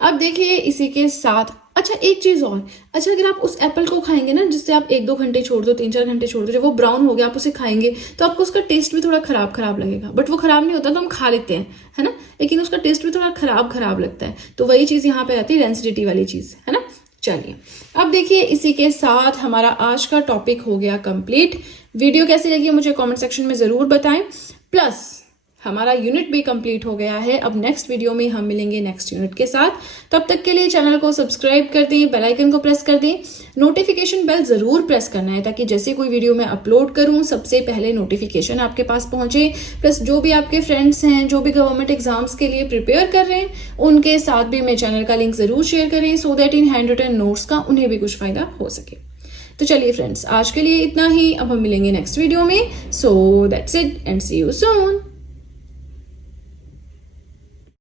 अब देखिए इसी के साथ, अच्छा एक चीज और, अच्छा अगर आप उस एप्पल को खाएंगे ना जिससे आप 1-2 घंटे छोड़ दो, 3-4 घंटे छोड़ दो, जब वो ब्राउन हो गया आप उसे खाएंगे तो आपको उसका टेस्ट भी थोड़ा खराब खराब लगेगा, बट वो खराब नहीं होता तो हम खा लेते हैं, है ना, लेकिन उसका टेस्ट भी थोड़ा खराब खराब लगता है। तो वही चीज यहाँ पे आती है, रेंसिडिटी वाली चीज, है ना। चलिए अब देखिए इसी के साथ हमारा आज का टॉपिक हो गया कंप्लीट। वीडियो कैसी लगी मुझे कमेंट सेक्शन में जरूर बताएं, प्लस हमारा यूनिट भी कंप्लीट हो गया है। अब नेक्स्ट वीडियो में हम मिलेंगे नेक्स्ट यूनिट के साथ, तब तक के लिए चैनल को सब्सक्राइब कर दें, बेल आइकन को प्रेस कर दें, नोटिफिकेशन बेल जरूर प्रेस करना है ताकि जैसे कोई वीडियो मैं अपलोड करूं सबसे पहले नोटिफिकेशन आपके पास पहुंचे। प्लस जो भी आपके फ्रेंड्स हैं जो भी गवर्नमेंट एग्जाम्स के लिए प्रिपेयर कर रहे हैं उनके साथ भी मेरे चैनल का लिंक जरूर शेयर करें, सो दैट इन हैंड रिटन नोट्स का उन्हें भी कुछ फायदा हो सके। तो चलिए फ्रेंड्स आज के लिए इतना ही, अब हम मिलेंगे नेक्स्ट वीडियो में। So that's it and see you soon.